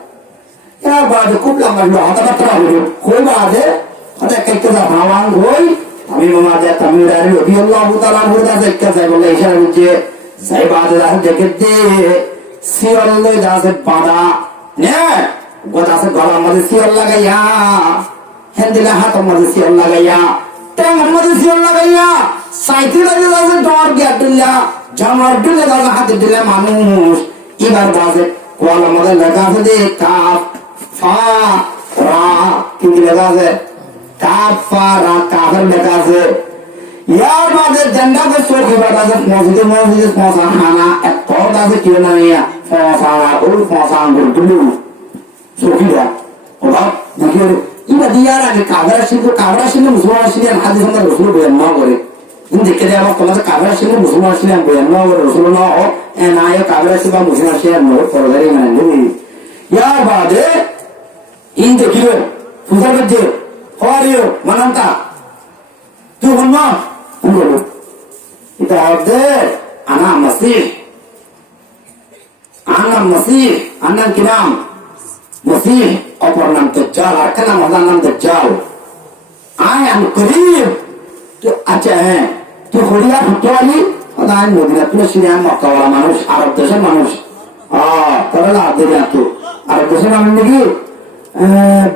এর বাদে খুব লম্বা হঠাৎ হলো কই বাদে হঠাৎ একটা ভাবান হই আমি মামাদে তামিলদারি রাদিয়াল্লাহু তাআলা হুদা দেখতে চাই বলে ইশারা করছে সাই বাদে দেখে দে সিওল লই দাসে বাঁধা নে গোদাসে গলা মধ্যে সিওল লাগাইয়া হেন্দিলা হাত মধ্যে সিওল লাগাইয়া ট্যাং মধ্যে সিওল লাগাইয়া সাইকেল লাগে দাসে ডর গিয়া দিলা জামার দিলে দাসে হাতে দিলে মানুষ এবার দাসে গলা মধ্যে লেখা আছে দে কাফ ফা রা কি লেখা আছে কাফারা কাফের লেখা আছে ইয়ার মাঝে জেন্ডা কে চোখে বাদ আছে মসজিদে পৌঁছা খানা এত আছে কি না ইয়া পৌঁছানা ওর পৌঁছান গুলো চোখিরা ওরা দেখে ইবা দিয়ার আগে কাফেরা ছিল মুসলমান ছিল হাদিস আমরা রাসূল বয়ান না করে কিন্তু দেখে দেয়া তোমাদের কাফেরা ছিল মুসলমান ছিল বয়ান না করে রাসূল না ও না ইয়া কাফেরা ছিল মুসলমান ছিল না পরদারি মানে নেই ইয়ার বাদে ইন দেখিও পূজা করতে হরিও মানন্তা তুই বলবো এটা হবে আনা মসিহ আনার কি নাম মসিহ অপর নাম দাজ্জাল আর কেন আমার নাম দাজ্জাল আয় আমি করিব তো আচ্ছা হ্যাঁ তুই হরিয়া ফুটওয়ালি আয় মদিনা তুই সিরিয়ান মক্কাওয়ালা মানুষ আরব দেশের মানুষ তোরা না দেবে তো আরব দেশের মানুষ নাকি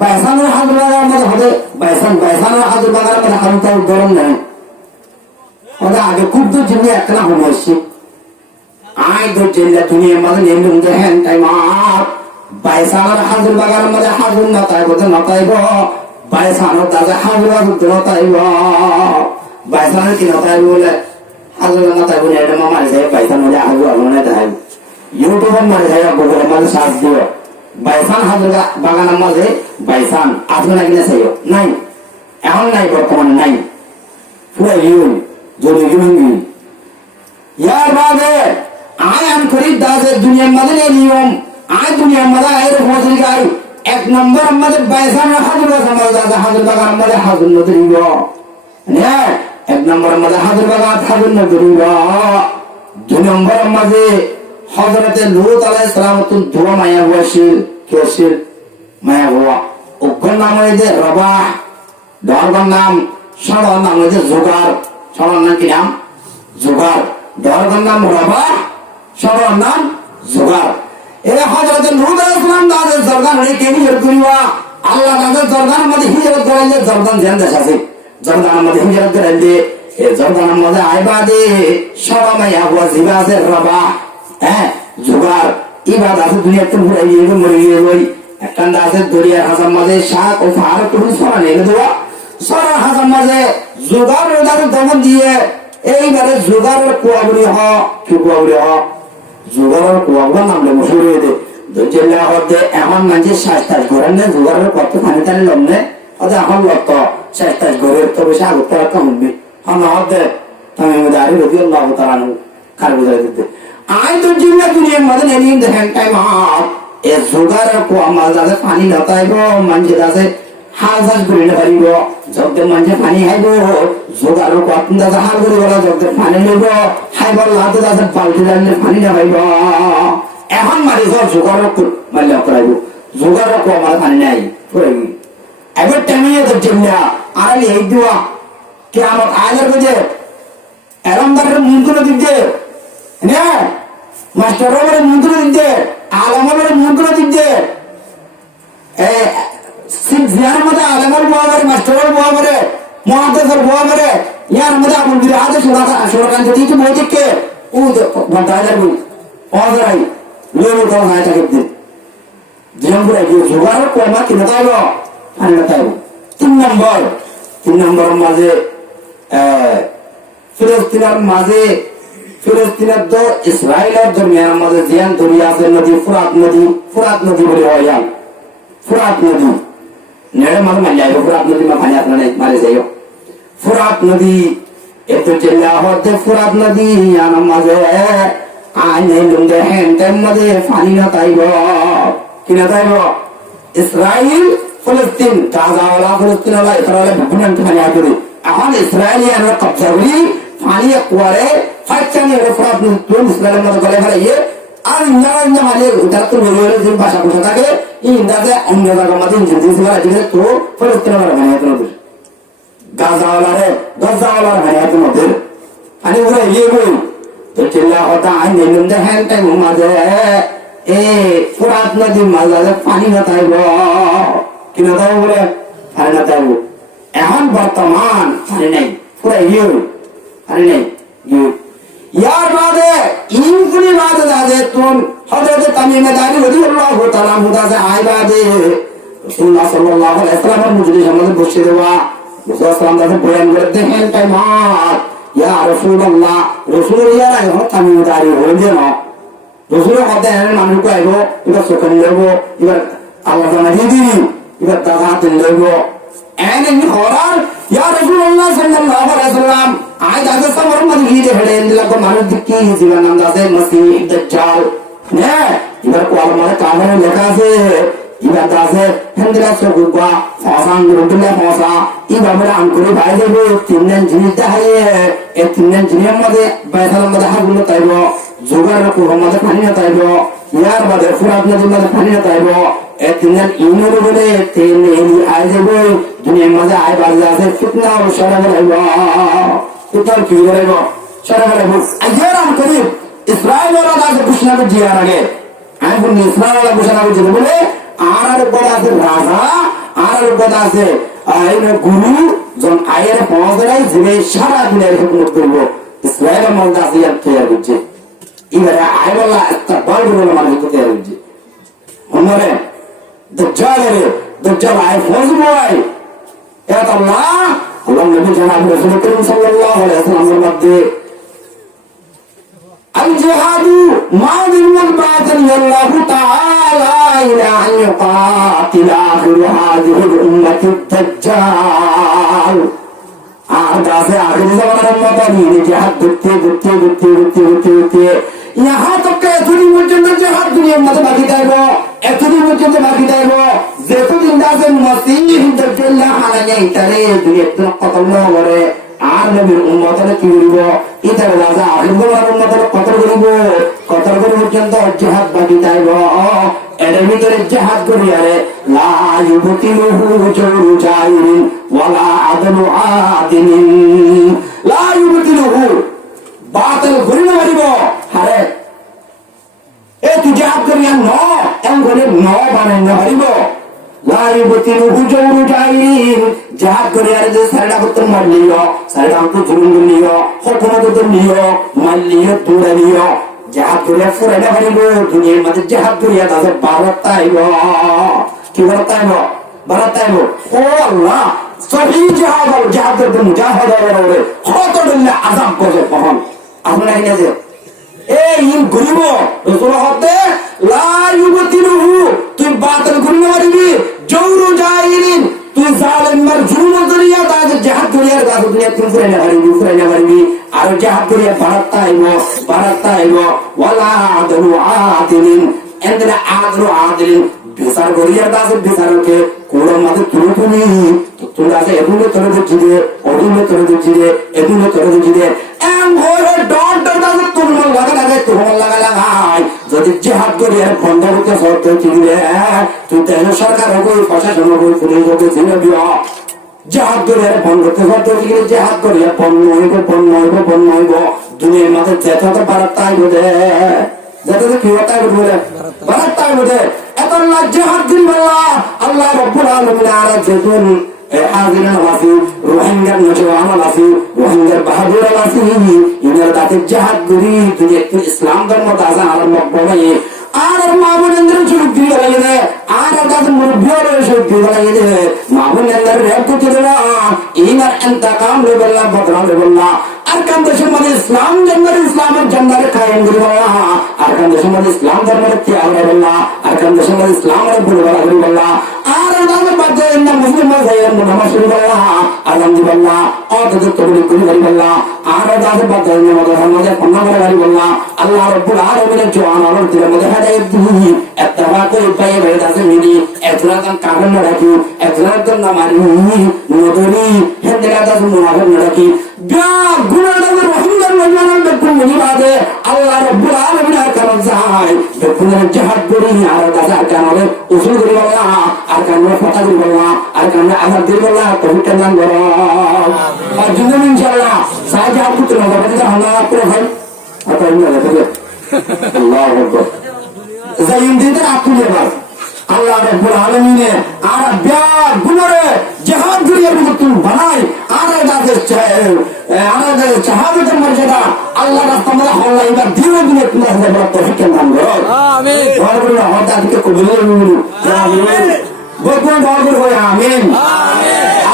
বাইসানের হাজার বাগার মধ্যে হবে বাইসানের হাজার বাগার মধ্যে আমি তো গরম নেই ওদের আগে খুব দূর জিনিস একটা হয়ে আসছে আয় দূর জেলা তুমি আমাদের নেমে দেখেন তাই মা বাইসানের হাজার বাগার মধ্যে হাজার নতাইব নতাইব বাইসানের দাদা হাজার নতাইব বাইসানের কি নতাইব বলে হাজার নতাইব এটা মারি যায় বাইসান মধ্যে হাজার মনে দেখাইব ইউটিউবের মারি যায় গোবরের মধ্যে সার্চ দিও বাইসান হাজার বাগানের মাঝে বাইসান আসবে না কিনা চাইও নাই এখন নাই বর্তমানে নাই পুরো ইউন যদি ইউন ইয়ার বাদে আয় আমি করি দাসে দুনিয়ার মাঝে নেই নিয়ম আয় দুনিয়ার মাঝে আয় পৌঁছে যাই এক নম্বর আমাদের বাইসান হাজার বাগান দাদা হাজার বাগান আমাদের হাজার নদীব হ্যাঁ এক নম্বর আমাদের হাজার বাগান হাজার নদীব দুই নম্বর মাঝে হযরতে লূত আলাইহিস সালাম ধোয়া মায়া হুয়াছিল কেছিল মায়া হুয়া ওর নাম হয়েছে রবাহ দরবার নাম সবার নাম হয়েছে জোগার সবার নাম কি নাম জোগার দরবার নাম রবাহ সবার নাম জোগার এ হযরত নূহ আলাইহিস সালাম দাদে জর্দান কে নিয়ে করিবা আল্লাহ দাদে জর্দান মধ্যে হিজরত করাইলে জর্দান জেন দেশ আছে জর্দান মধ্যে হিজরত করাইলে এ জর্দান মধ্যে আইবাদে সবাই আবু জিবাসে রবা হ্যাঁ জুগার ইবাদত আছে দুনিয়াতে ঘুরে গিয়ে মরে গিয়ে ওই একখানটা আছে দরিয়ার হাসান মাঝে শাক ও ফার করে সরা নেই দেওয়া সরা হাসান মাঝে জুগার ওটাকে দমন দিয়ে এইবারে জুগারের কুয়াবুড়ি হ কি কুয়াবুড়ি হ জুগারের কুয়াবুড়া নামলে মশুর হয়ে দে দুজেলা হতে এমন মানুষ শ্বাস ঘরেন না জুগারের কত খানি টানি লমনে হতে এখন লত শ্বাস ঘরে তো বেশি আগত রাখা হনবি হন হতে তুমি দাঁড়ি রবি আল্লাহ তাআলা খার বুঝাই দিতে আই তো জিল্লা দুনিয়ার মধ্যে নেই দেখেন টাইম আপ এ জুগারের কুয়া মাছ আছে পানি লতাইব মানুষের আছে হাল চাষ করে পারিব যত মানুষে পানি খাইব জোগাড় কত হাল করে গলা যত পানি লইব খাইবার লাতে আছে বালতি জানলে পানি না পাইব এখন মারি সব জোগাড় মারলে অপরাইব জোগাড় আমার পানি নাই ফুরাইবি এবার টাইমে তো চিন্তা আর এই দুয়া কে আমার আয়ার বুঝে এরমদারের মন্ত্র দিতে না মাস্টারের মন্ত্র দিতে আলমের মন্ত্র দিতে জিয়ার মধ্যে আলমের বোয়া করে মাস্টারের বোয়া করে মহাদেশের বোয়া করে ইয়ার মধ্যে আপন বিরাজে সুরকান্ত দিয়েছে বৈদিককে ও ঘন্টায় বই অজরাই লোক কম হয় থাকে দিন জিয়মপুরে গিয়ে জোগাড় কমা কিনে তাইব আনি না তাইব তিন নম্বর মাঝে ফিলিস্তিনের তো ইসরায়েলের দরমিয়ান মাঝে জিয়ান দরিয়া আছে নদী ফুরাত নদী বলে হয় ফুরাত নদী নেড়ে মাঝে মারি যাইব ফুরাত নদী মা পানি আপনার মারে যাইব ফুরাত নদী একটু চিল্লা হতে ফুরাত নদী আনার মাঝে আইনে লুঙ্গে হ্যান্ডের মাঝে পানি না তাইব কিনা তাইব ইসরায়েল ফিলিস্তিন গাজাওয়ালা ফিলিস্তিনওয়ালা ইসরায়েল বিভিন্ন পানি আগে এখন ইসরায়েলি আমরা কবজা করি পানি একবারে ফাইচানি ফুরাত নদী ইসরায়েলের মধ্যে গলে ফেলাইয়ে আর ইন্দারা মানে তারা তো বলে যে ভাষা ভাষা থাকে এই ইন্দাতে অন্য জায়গার মধ্যে জিনিস দিলে তো ফিলিস্তিনের মানে এত নদী গাজাওয়ালার মানে এত নদী পানি ওরা ইয়ে বই তো চিল্লা হতা আইন নিলুম দেখেন টাইম মাঝে এ ফুরাত নদী মাঝে পানি না তাইব কি না তাইব বলে পানি না তাইব এখন বর্তমান পানি নাই পুরা ইয়ে পানি নাই ইয়ে यार बादे इनकी बात दादे तुम हजरत तमीमदारी रज़ियल्लाहु ताला अन्हु से आए बादे रसूलुल्लाह सल्लल्लाहु अलैहि वसल्लम मुझे समझ बशे देवा मुसा सलाम दासे बयान करते हैं टाइमात या रसूलुल्लाह रसूल या रहे हो तमीमदारी हो जे ना रसूल कहते हैं मानुष को आएगो इधर सुकन लेगो इधर अल्लाह का नबी दी इधर दागात लेगो ऐने नहीं हो रहा या रसूलुल्लाह सल्लल्लाहु अलैहि वसल्लम आय दादा समर मत गीते हेडे इंदला को मानुष दिक्की जीवन नाम दासे मसीह दज्जाल ने इधर को हमारे कागज में लिखा से इधर दासे हिंदला से गुब्बा फौसान गुरुटले फौसा इधर मेरा अंकुरी भाई दे वो तीन दिन जीवित है ये तीन दिन जीवन मध्य बैठा मध्य हाथ में ताइबो जुगाड़ को मध्य पानी में ताइबो यार मध्य फुरात मध्य पानी में ताइबो ए तीन दिन इन्हों बोले तीन दिन आए दे वो दुनिया मध्य आए बाज दासे कितना और शराब रहेगा उतर की रहेगा शराब रहेगा अगर हम करीब इस्राइल वाला दासे कुछ ना कुछ जिया रहे आए पुण्य इस्राइल वाला कुछ ना कुछ जिया बोले आर बड़ा से राजा आर बड़ा से आए न गुरु जन आए रे पहुंच रहे जिले सारा दुनिया रे हुकूमत करिबो इस्राइल में दासे यार तैयार होजे इधर आए वाला इस्तेमाल करने वाला को तैयार होजे हमारे दज्जाल आए फौज बॉय या अल्लाह नबी जनाब रसूल करीम सल्लल्लाहु अलैहि वसल्लम मध्य अल जिहादु मादिन वल बातिन अल्लाह ताला इला अन युकातिल आखिर हादिहि उम्मति दज्जाल आदा से आखिर ज़माना मदनी ने जिहाद गुत्ते यहाँ तक के एतुदी मुजंद जिहाद दुनिया मत बाकी दाइबो एतुदी मुजंद बाकी दाइबो जेतु जिंदा से मसीह दज्जाल हालाने इतरे दुनिया तो कतल न करे आर नबीर उम्मत ने की करिबो इधर राजा आखिर ज़माना उम्मत ने कतल करे मुजंद जिहाद बाकी दाइबो এর ভিতরে জিহাদ করি আরে লা ইউবতিলুহু জুরু জাইরিন ওয়ালা আদলু আদিলিন লা ইউবতিলুহু বাতিল করি না মারিব আরে এ তুই জিহাদ করিয়া ন এম করে ন বানাই না পারিব লাইবতি হুজুর যাইন জাহাজ করে আর যে সাইডা করতে মারলিও সাইডা তো জুলুম লিও হকমত তো লিও মারলিও দূরে লিও জাহাজ করে ফুরাইনা পারিব দুনিয়ার মাঝে জাহাজ করিয়া তাদের ভারত আইব কি ভারত আইব ভারত আইব ও আল্লাহ সহি জাহাজ আর জাহাজের মুজাহিদের কত দিন আযাব করে কখন আপনারা কি আছে এই গরিব রাসূল হতে লা ইউবতিলহু তুই বাতিল করিতে পারবি জৌরু জাইলিন তুই জালেম মার জুলুম করিয়া তাকে জাহাদ করিয়া দাস দুনিয়া তুই ফুরাই না পারবি আর জাহাদ করিয়া ভারত আইব ওয়ালা আদলু আদিলিন এন্দ্রা আদলু আদিলিন বিচার করিয়া দাস বিচারকে কোন মাঝে তুলে তুই আছে এগুলো তোরে দিছিরে ওগুলো তোরে দিছিরে এগুলো তোরে দিছিরে এম হরে ডট দাস তোর মন লাগা তোর মন লাগা যদি জিহাদ করি আর বন্ধ করতে সরতে চিনবে তুই তো সরকার হবে প্রশাসন হবে পুলিশ হবে চিনবি জিহাদ করি আর বন্ধ করতে সরতে চিনবে জিহাদ করি আর বন্ধ হইব দুনিয়ার মাঝে যেত তো ভারত তাই বোধে যেত তো কি হতাই বোধে ভারত তাই বোধে এত আল্লাহ জিহাদ দিন বললা আল্লাহ রব্বুল আলামিন আর যেতুন হাজিরা নামাজি রোহিঙ্গার নজওয়ান নামাজি রোহিঙ্গার বাহাদুর নামাজি ইনার দাতে জিহাদ করি তুমি একটু ইসলাম ধর্ম দাজা আরম্ভ করে আর মামুনেন্দ্র সুযোগ দিয়ে লাগে আর দাদা মুরব্বিয়র সুযোগ দিয়ে লাগে মামুনেন্দ্র রেপ করতে দেওয়া ইনার ইন্তাকাম লেবেল্লা বদলা লেবেল্লা আর কান দেশের মধ্যে ইসলাম জন্মের ইসলামের জন্মারে কায়েম করি বলা আর কান দেশের মধ্যে ইসলাম ধর্মের ত্যাগ বললা আর কান দেশের মধ্যে ইসলামের ভুলবেলা করি বললা আর দাদা বাদে না মুসলিম নামাজ শুরু বললা আলম দি বললা অত তবলিগ করি বললা আর দাদা বাদে মধ্যে পন্না করে বললা আল্লাহ রব্বুল আলামিনের জওয়ান আলোর দিলে মধ্যে হাদায়াত দিই এতবা করে পায়ে বেড়ে দাসে মিলি একজনের কান কাগজ না রাখি একজনের কান না মারি নদরি হেন্দেলা দাস মুনাফিক না রাখি গুনাহগার রহিমদার নজওয়ান বেকুন মুনিবাদে আল্লাহ রব্বুল আলামিন আর কারণ যায় বেকুনের জিহাদ করি আর দাস আর কারণে উসুল করি বললা আর কারণে কথা করি বললা আর কারণে আযাব দি বললা তৌফিক দান করো আর জিন্দা ইনশাআল্লাহ সাহায্য আপনি তো না বাবা আল্লাহ করে ভাই আপনি না দেখে আল্লাহু আকবার জাইন দিতে আপনি এবার আল্লাহ রব্বুল আলামিনে আর গুনারে জিহাদ করিয়া তুমি বানাই আর দাসে আর শাহাদাতের মর্যাদা আল্লাহ রাস্তা মধ্যে আল্লাহ এবার দিনে দিনে তোমার হাতে বড় তৌফিক দান করো আমিন দোয়া করি হযরত আদিকে কবুল করুন আমিন বকুন দোয়া করি আমিন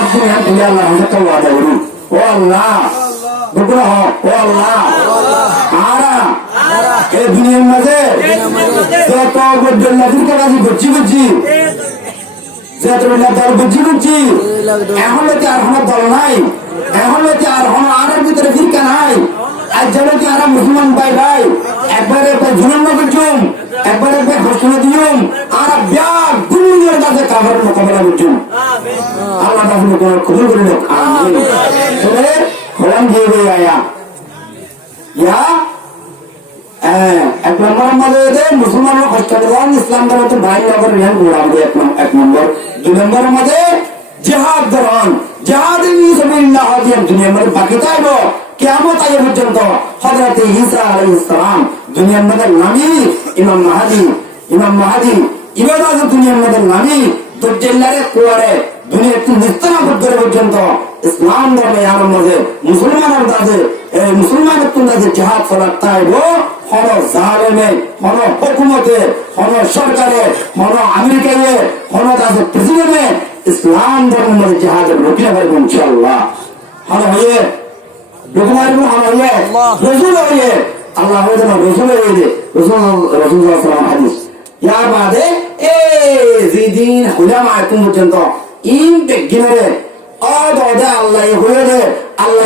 আমিন আপনি আল্লাহ হাতে ওয়াদা করুন ও আল্লাহ বকুন ও আল্লাহ আরা এই দুনিয়ার মাঝে যত গদ্দুল্লাহির কাছে গুচ্ছি এখন আর কোনো দল নাই এখন আর কোনো আরের ভিতরে ফিরকা নাই আর যেন কি আর মুসলমান ভাই একবারে জুলুম না করছুম একবারে ঘোষণা দিলাম আর ব্যাগ গুণের কাছে কাভার মোকাবেলা করছুম আল্লাহ তাহলে কবুল করে লোক আমিন বলে হলাম দিয়ে আয়া ইয়া এক নম্বর মধ্যে মুসলমানরা কষ্ট দেন ইসলাম ধর্ম তো ভাই নগর রিয়ান গোলাম এক নম্বর দুই নম্বর মধ্যে জিহাদ ধরন জিহাদ ইনসাবিল্লাহ হাদিয়ান দুনিয়ার মধ্যে বাকি থাকব কিয়ামত আগে পর্যন্ত হযরত ঈসা আলাইহিস সালাম দুনিয়ার মধ্যে নবী ইমাম মাহদি ইবাদত দুনিয়ার মধ্যে নবী দজ্জালের কুয়ারে দুনিয়া একটু নিস্তার করে পর্যন্ত ইসলাম ধর্মে আর মধ্যে মুসলমানের দাদে এই মুসলমানের তুলনায় জিহাদ ফলাত থাকব হন জালেমে হন হুকুমতে হন সরকারে হন আমেরিকায় হন তাদের প্রেসিডেন্টে ইসলাম ধর্মের মধ্যে জিহাদের রুকিয়ে পারবেন ইনশাআল্লাহ হন হয়ে রুকিয়ে পারবেন হন হয়ে রসুল হয়ে আল্লাহ হয়ে যেন রসুল হয়ে দে রসুল সাল্লাম হাদিস ইয়া বাদে যেদিন হুলামা এখন পর্যন্ত ইন বেগিনারে অদে আল্লাহ হয়ে দে আল্লাহ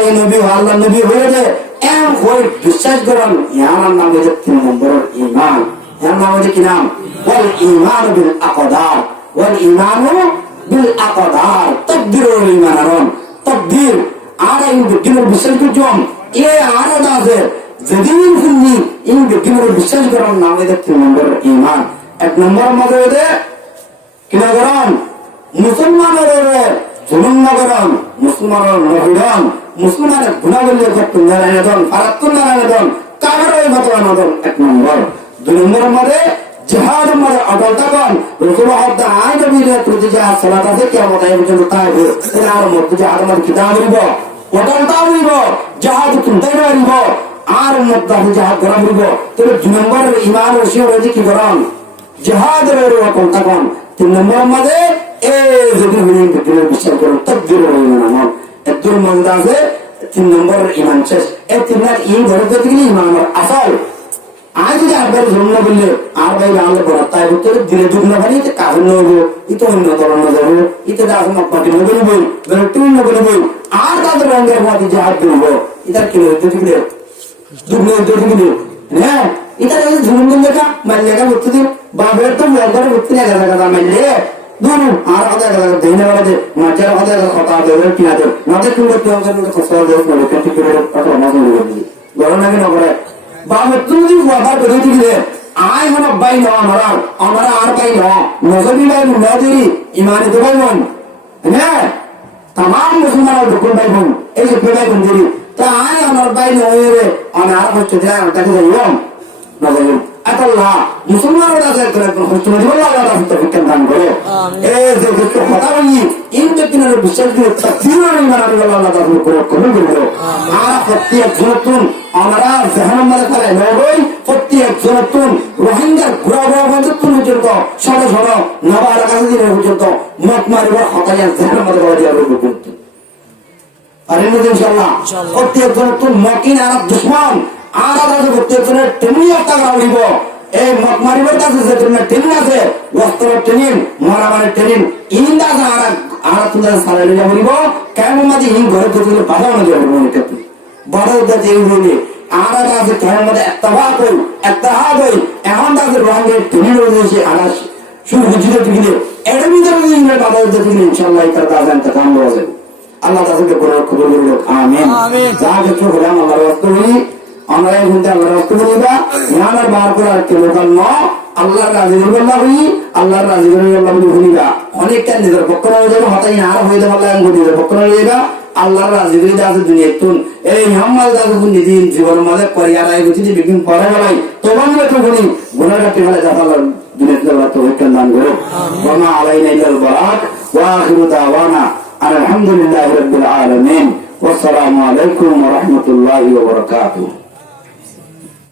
নবী হয়ে দে এম হয়ে বিশ্বাস করেন ইয়ার নাম হচ্ছে 3 নম্বর ঈমান ইয়ার নাম হচ্ছে কি নাম ওয়াল ঈমান বিল আকদার ওয়াল ঈমান বিল আকদার তাকদিরুল ঈমান তাকদির আর এই বিজ্ঞানের বিশ্বাস করছম এ আর আছে যেদিন শুনি এই বিজ্ঞানের বিশ্বাস করেন নাম হচ্ছে 3 নম্বর ঈমান এক নম্বর মধ্যে কিনা করেন মুসলমানের জুলুম না করেন মুসলমানের নহিদন মুসলমানের গুণাবলী করতেন নারায়ণ ফারাত্তুন নারায়ণ কাগর ওই ঘটনা নদন এক নম্বর দুই নম্বর মধ্যে জিহাদ মানে অটল থাকুন রাসূলুল্লাহ আজ নবীর প্রতি যে সালাত আছে কিয়ামত আয় পর্যন্ত তাই এর আর মত জিহাদ মানে কিতাব হইব অটল হইব জিহাদ চিন্তা করিব আর মত জিহাদ করা হইব তবে 2 নম্বর ঈমান ওসিও হইছে কি করেন জিহাদের অটল থাকুন 3 নম্বর মধ্যে এই যদি হইন ভিতরে বিশ্বাস করুন তাকদীর হইব না এত মন্দা আছে 3 নম্বর ঈমান শেষ এই 3 নম্বর ঈমান ধরতে গেলে ঈমান আসল আজ যদি আপনার জন্ম বললে আর ভাই বাংলা পড়া তাই ভিতরে দিলে যুগ না পারি কারণ নেব ইতো অন্য ধরন যাবো ইতে দাস মাপাটি নেবে বই টুন নেবে বই আর তাদের রঙের মধ্যে যে হাত দিব এটা কি হইতে ঠিক রে যুগ নেই তো ঠিক রে হ্যাঁ এটা যদি ঝুমুন লেখা মানে লেখা করতে দিন বাবের তো মগরে করতে না গেছে মানলে ধরুন আর আদা গেছে দেনে বলে মাঝার আদা কথা দেবে কি না দেবে না দেখুন করতে হবে না খসড়া দেবে না ঠিক করে কথা মাঝে বলি গরম লাগে না করে বাবা তুমি ওয়াদা করে দিলে আয় হন ভাই ন আমরা আর ভাই ন নজরি ভাই নজরি ইমানে তো ভাই বোন হ্যাঁ তাম মুসলমান ঢুকুন ভাই বোন এই যে ভাই বোন দিলি তা আয় আমার ভাই নয় রে আমি আর হচ্ছে দেয় তাকে যাইলাম নজরি আল্লাহ মুসলমানের কাছে করে হচ্ছে আল্লাহ তাআলা ফিকার দান করে এই যে কথা বলি ইন ব্যক্তির বিশ্বাস করে তাফসীর ইমান আল্লাহ তাআলা করে কবুল করে আর প্রত্যেক নতুন আমরা জাহান্নামে করে নয় প্রত্যেক নতুন রোহিঙ্গার ঘোরা পর্যন্ত ষড় নবার কাছে দিন পর্যন্ত মত মারিবার হতায়া জাহান্নামে বলা যাবে পর্যন্ত আর ইনশাআল্লাহ প্রত্যেক নতুন মকিন আর দুশমন আর আলাদা প্রত্যেক জনের ট্রেনিং একটা রাউলিব এই মত মারিবার কাছে যে ট্রেনিং আছে বস্ত্রের ট্রেনিং মারামারের ট্রেনিং ইন্দা আর তুলে সারাইলে যাবো কেমন মাঝে ইন ঘরে থেকে বাধা না যাবে মনে বড় উদ্দেশ্যে এই বলে আর আছে কেমন মাঝে একটা এখন তাদের রঙের ট্রেনিং রয়েছে আর শুরু বুঝিতে গেলে এর ভিতরে বাধা উদ্দেশ্যে গেলে ইনশাল্লাহ তার কাজ আনতে কাম রয়েছে আল্লাহ তাদেরকে খবর বলল আমিন যা কিছু হলাম আল্লাহর রাস্তা বলি আমরা কিন্তু আল্লাহর রাস্তা বলিবা ইহানার বার করে আর কেউ লোকাল ন আল্লাহর রাজি বল্লাহ হই আল্লাহর রাজি বল্লাহ বলিবা অনেকটা নিজের পক্ষ হয়ে যাবে হতাই আর হয়ে যাবে আল্লাহ নিজের পক্ষ হয়ে যাবে আল্লাহর রাজি বলি আছে দুনিয়া তুন এই মোহাম্মদ দাদু নিদিন জীবন মাঝে করিয়ার আই বুঝি বিপিন পরে বেলাই তোমার তো বলি গুনাহ কাটি ফেলে যা আল্লাহ দুনিয়াতে আল্লাহ তৌফিক দান করো ওয়া মা আলাইনা ইল্লাল বারাক ওয়া আখিরু দাওয়ানা আলহামদুলিল্লাহি রাব্বিল আলামিন ওয়া আসসালামু আলাইকুম ওয়া রাহমাতুল্লাহি ওয়া বারাকাতুহু।